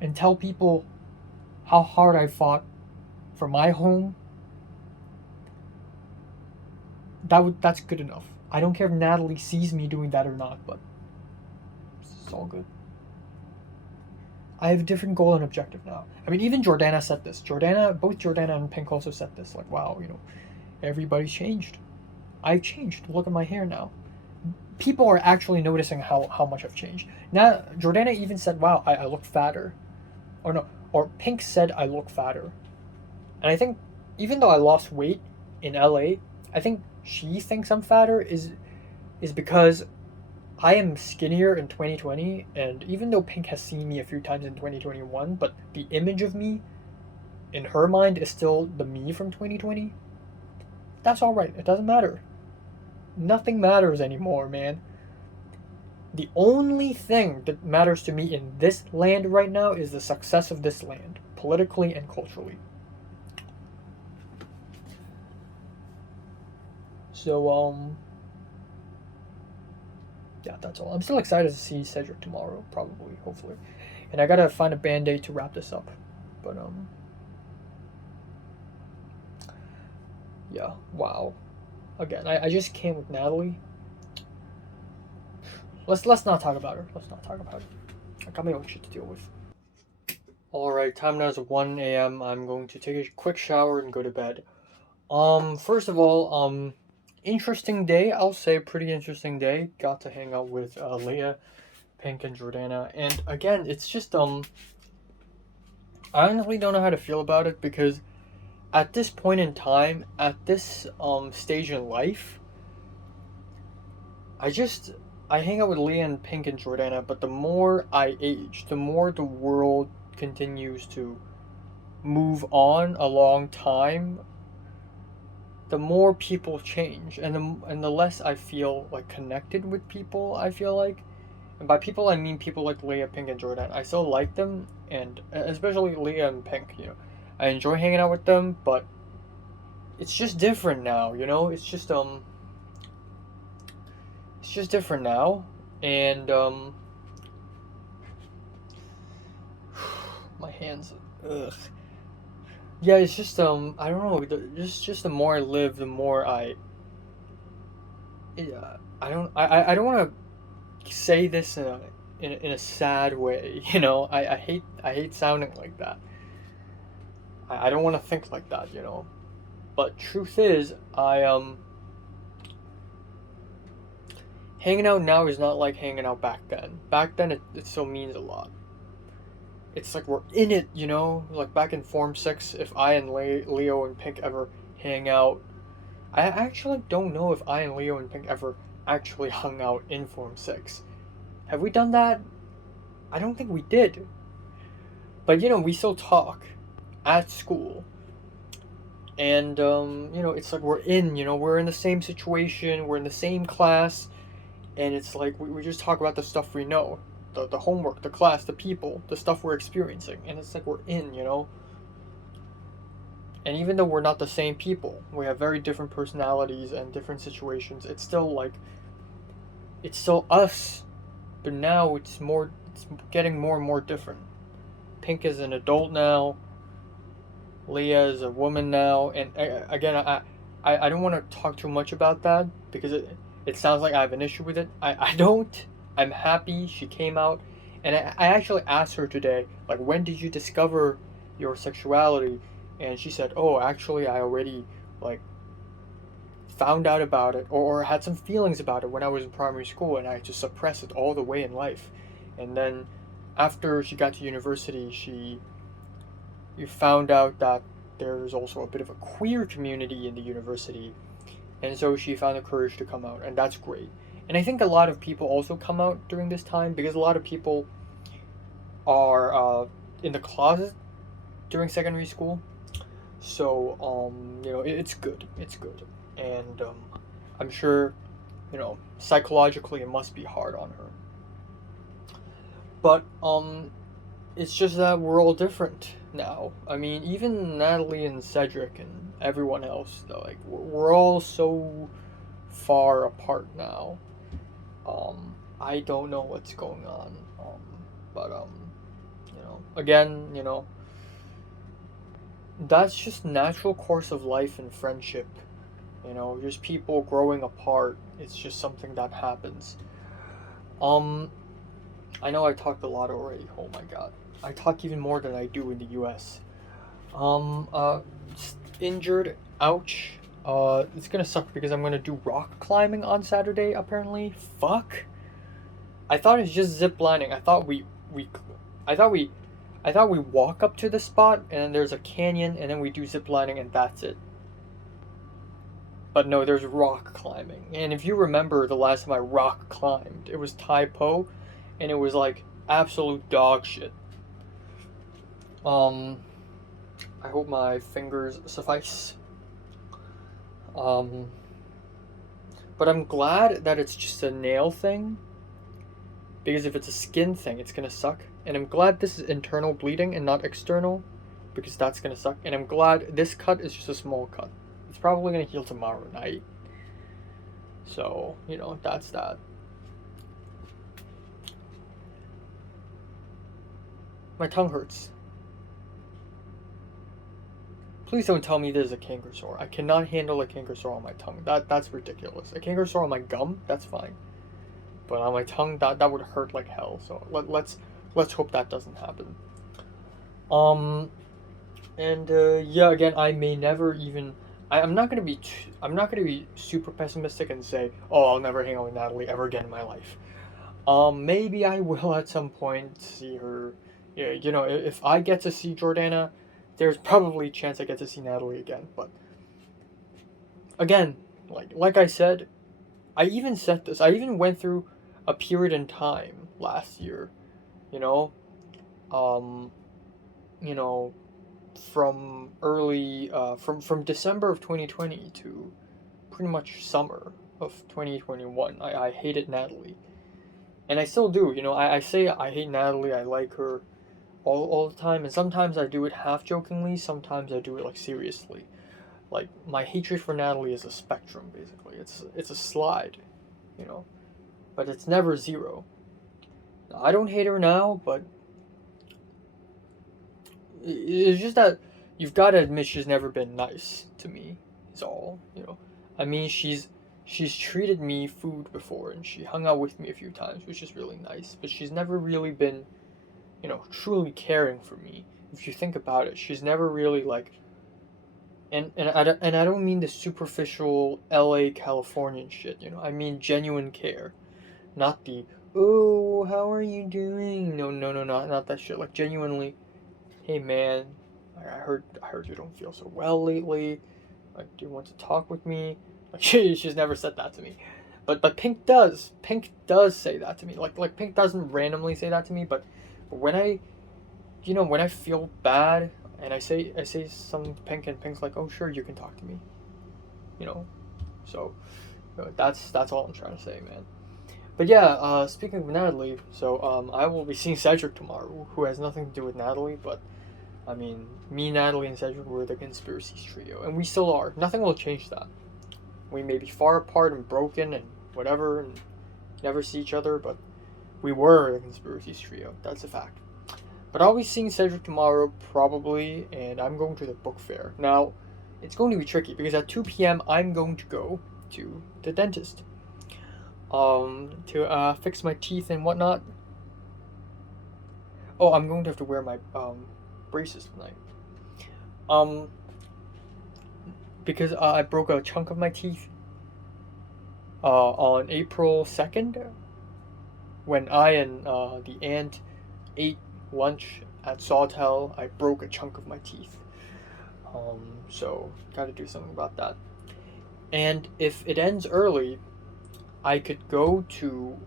and tell people how hard I fought for my home, that's good enough. I don't care if Natalie sees me doing that or not, but it's all good. I have a different goal and objective now. I mean, even Jordana said this. Both Jordana and Pink also said this. Like, wow, everybody's changed. I've changed. Look at my hair now. People are actually noticing how much I've changed. Now, Jordana even said, wow, I look fatter. Or Pink said I look fatter. And I think, even though I lost weight in LA, I think she thinks I'm fatter is because I am skinnier in 2020, and even though Pink has seen me a few times in 2021, but the image of me in her mind is still the me from 2020. That's alright, it doesn't matter. Nothing matters anymore, man. The only thing that matters to me in this land right now is the success of this land, politically and culturally. So, yeah, that's all. I'm still excited to see Cedric tomorrow, probably, hopefully. And I gotta find a band-aid to wrap this up. But, yeah, wow. Again, I just came with Natalie. Let's not talk about her. Let's not talk about her. I got my own shit to deal with. Alright, time now is 1 a.m. I'm going to take a quick shower and go to bed. First of all, interesting day, I'll say, pretty interesting day. Got to hang out with Leah, Pink, and Jordana. And again, it's just, I honestly don't know how to feel about it because at this point in time, at this stage in life, I hang out with Leah and Pink and Jordana, but the more I age, the more the world continues to move on a long time, the more people change, and the less I feel like connected with people. I feel like, and by people I mean people like Leah, Pink, and Jordan. I still like them, and especially Leah and Pink. I enjoy hanging out with them, but it's just different now. It's just different now, and my hands, ugh. Yeah, it's just I don't know. Just the more I live, the more yeah, I don't want to say this in a sad way. I hate sounding like that. I don't want to think like that. But truth is, hanging out now is not like hanging out back then. Back then, it still means a lot. It's like we're in it, Like back in Form 6, if I and Leo and Pink ever hang out. I actually don't know if I and Leo and Pink ever actually hung out in Form 6. Have we done that? I don't think we did. But, we still talk at school. And, it's like we're in the same situation, we're in the same class. And it's like we just talk about the stuff we know. The homework, the class, the people, the stuff we're experiencing. And it's like we're in. And even though we're not the same people, we have very different personalities and different situations, it's still us. But now it's getting more and more different. Pink is an adult now. Leah is a woman now. And again, I don't want to talk too much about that because it sounds like I have an issue with it. I don't. I'm happy she came out, and I actually asked her today, like, when did you discover your sexuality? And she said, oh, actually, I already, like, found out about it, or had some feelings about it when I was in primary school, and I just suppressed it all the way in life. And then, after she got to university, you found out that there's also a bit of a queer community in the university, and so she found the courage to come out, and that's great. And I think a lot of people also come out during this time because a lot of people are in the closet during secondary school. So, it's good. It's good. And I'm sure, psychologically it must be hard on her. But it's just that we're all different now. I mean, even Natalie and Cedric and everyone else, like, we're all so far apart now. I don't know what's going on, but again, that's just natural course of life and friendship, just people growing apart. It's just something that happens. I know I talked a lot already. Oh my god, I talk even more than I do in the US. Injured, ouch. It's gonna suck because I'm gonna do rock climbing on Saturday, apparently. Fuck. I thought it's just zip lining. I thought we walk up to the spot and then there's a canyon and then we do zip lining and that's it. But no, there's rock climbing. And if you remember the last time I rock climbed, it was Tai Po and it was like absolute dog shit. I hope my fingers suffice. But I'm glad that it's just a nail thing, because if it's a skin thing, it's gonna suck. And I'm glad this is internal bleeding and not external, because that's gonna suck. And I'm glad this cut is just a small cut. It's probably gonna heal tomorrow night. So, that's that. My tongue hurts. Please don't tell me there's a canker sore. I cannot handle a canker sore on my tongue. That's ridiculous. A canker sore on my gum, that's fine. But on my tongue, that would hurt like hell. So let's hope that doesn't happen. And yeah, again, I may never even. I'm not gonna be. I'm not gonna be super pessimistic and say, "Oh, I'll never hang out with Natalie ever again in my life." Maybe I will at some point see her. Yeah, if I get to see Jordana, there's probably a chance I get to see Natalie again. But again, like I said, I even said this. I even went through a period in time last year. You know, um, you know, from early from December of 2020 to pretty much summer of 2021. I hated Natalie, and I still do. I say I hate Natalie. I like her all the time, and sometimes I do it half jokingly. Sometimes I do it like seriously. Like my hatred for Natalie is a spectrum. Basically, it's a slide, you know, but it's never zero. I don't hate her now, but it's just that you've got to admit she's never been nice to me. Is all. I mean, she's treated me food before, and she hung out with me a few times, which is really nice. But she's never really been, truly caring for me. If you think about it, she's never really like. And I don't mean the superficial L.A. Californian shit. I mean genuine care, not the oh how are you doing? No, no, no, not that shit. Like genuinely, hey man, I heard you don't feel so well lately. Like, do you want to talk with me? Like, she's never said that to me, but Pink does. Pink does say that to me. Like Pink doesn't randomly say that to me, but when I feel bad and I say something to Pink and Pink's like, oh sure, you can talk to me. So that's all I'm trying to say, man. But yeah, speaking of Natalie, so I will be seeing Cedric tomorrow, who has nothing to do with Natalie, but I mean, me, Natalie, and Cedric were the conspiracies trio, and we still are. Nothing will change that. We may be far apart and broken and whatever, and never see each other, but we were the conspiracies trio. That's a fact. But I'll be seeing Cedric tomorrow, probably, and I'm going to the book fair. Now, it's going to be tricky, because at 2 p.m. I'm going to go to the dentist. To fix my teeth and whatnot. Oh, I'm going to have to wear my braces tonight. Because I broke a chunk of my teeth on April 2nd when I and the aunt ate lunch at Sawtell. I broke a chunk of my teeth. So gotta do something about that. And if it ends early, I could go to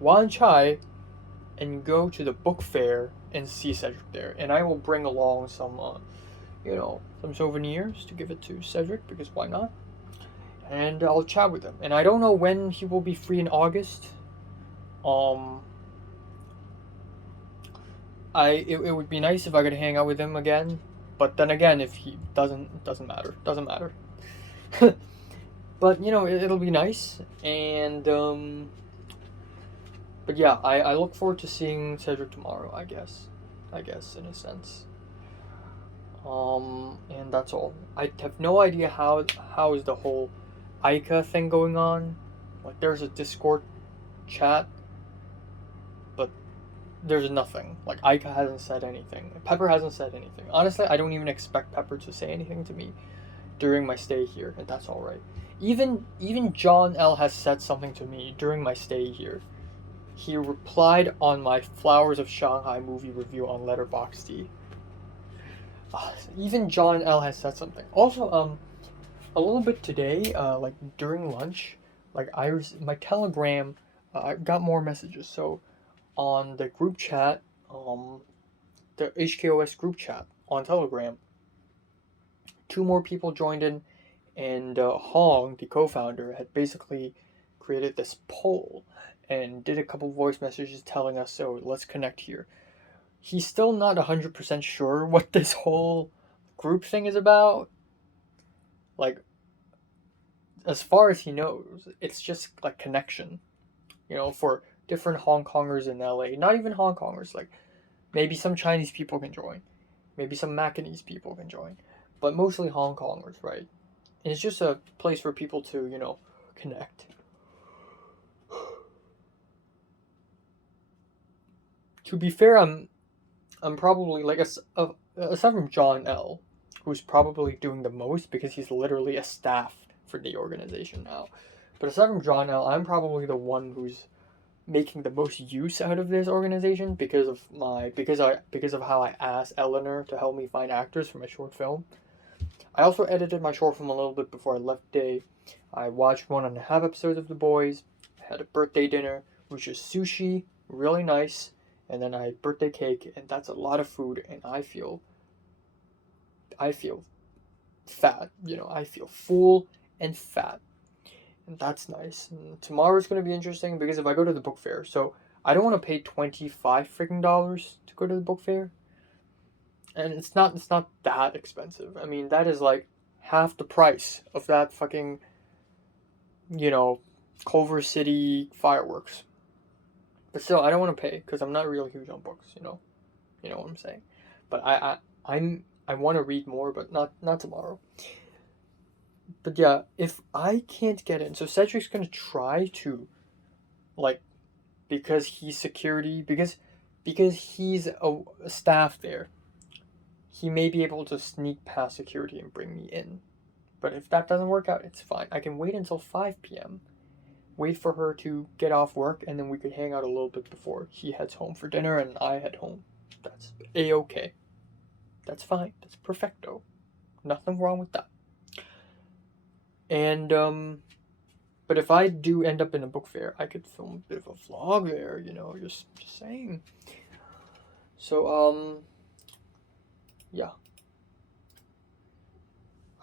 Wan Chai and go to the book fair and see Cedric there. And I will bring along some, some souvenirs to give it to Cedric, because why not? And I'll chat with him. And I don't know when he will be free in August. It would be nice if I could hang out with him again. But then again, if he doesn't, it doesn't matter. Doesn't matter. But, it'll be nice. And, but yeah, I look forward to seeing Cedric tomorrow, I guess, in a sense. And that's all. I have no idea how is the whole Aika thing going on. Like, there's a Discord chat, but there's nothing. Like, Aika hasn't said anything. Pepper hasn't said anything. Honestly, I don't even expect Pepper to say anything to me during my stay here, and that's alright. Even John L. has said something to me during my stay here. He replied on my Flowers of Shanghai movie review on Letterboxd. Even John L. has said something. Also, a little bit today, like during lunch, like my Telegram, I got more messages. So, on the group chat, the HKOS group chat on Telegram, 2 more people joined in, and Hong, the co-founder, had basically created this poll and did a couple voice messages telling us, so let's connect here. He's still not 100% sure what this whole group thing is about. Like, as far as he knows, it's just like connection, for different Hong Kongers in LA. Not even Hong Kongers, like maybe some Chinese people can join, maybe some Macanese people can join, but mostly Hong Kongers, right? And it's just a place for people to, connect. To be fair, I'm probably like aside from John L, who's probably doing the most because he's literally a staff for the organization now. But aside from John L, I'm probably the one who's making the most use out of this organization because of how I asked Eleanor to help me find actors for my short film. I also edited my short film a little bit before I left Day. I watched 1.5 episodes of The Boys. I had a birthday dinner, which was sushi, really nice, and then I had birthday cake, and that's a lot of food, and I feel fat. I feel full and fat. And that's nice. And tomorrow's going to be interesting because if I go to the book fair, so I don't want to pay $25 freaking dollars to go to the book fair. And it's not that expensive. I mean, that is like half the price of that fucking, Culver City fireworks. But still, I don't want to pay because I'm not really huge on books, You know what I'm saying? But I want to read more, but not tomorrow. But yeah, if I can't get in, so Cedric's gonna try to, because he's security, because he's a staff there, he may be able to sneak past security and bring me in. But if that doesn't work out, it's fine. I can wait until 5 p.m., wait for her to get off work, and then we could hang out a little bit before he heads home for dinner and I head home. That's A-okay. That's fine. That's perfecto. Nothing wrong with that. And, but if I do end up in a book fair, I could film a bit of a vlog there, just saying. So, yeah.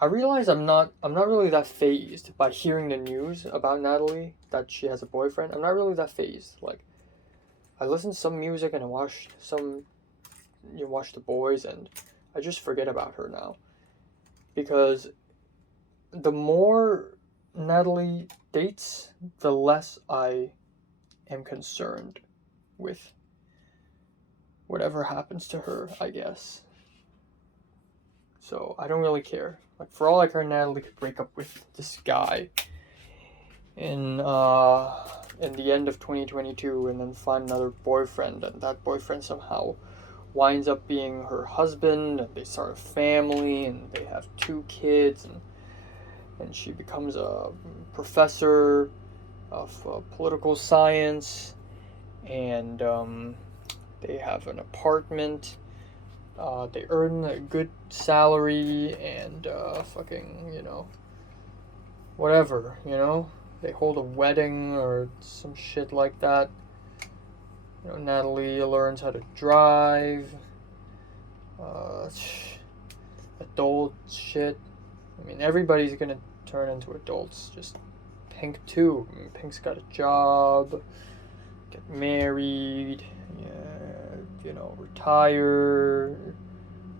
I realize I'm not really that fazed by hearing the news about Natalie, that she has a boyfriend. I'm not really that fazed. Like, I listen to some music and I watch The Boys, and I just forget about her now. Because the more Natalie dates, the less I am concerned with whatever happens to her, I guess. So I don't really care. Like, for all I care, Natalie could break up with this guy in the end of 2022 and then find another boyfriend, and that boyfriend somehow winds up being her husband, and they start a family, and they have 2 kids, and she becomes a professor of political science, and they have an apartment. They earn a good salary, and whatever, They hold a wedding or some shit like that. Natalie learns how to drive. Adult shit. I mean, everybody's gonna turn into adults. Just Pink too. I mean, Pink's got a job, get married, retire,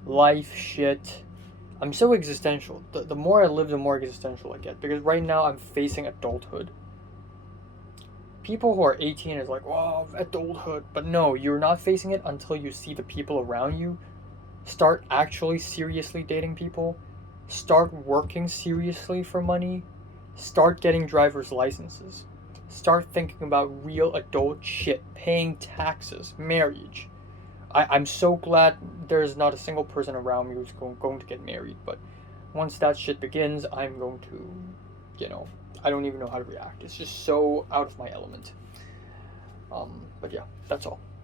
life shit. I'm so existential. The more I live, the more existential I get. Because right now I'm facing adulthood. People who are 18 is like, wow, adulthood. But no, you're not facing it until you see the people around you start actually seriously dating people, start working seriously for money, start getting driver's licenses, start thinking about real adult shit, paying taxes, marriage. I'm so glad there's not a single person around me who's going to get married, but once that shit begins, I'm going to, I don't even know how to react. It's just so out of my element. But yeah, that's all.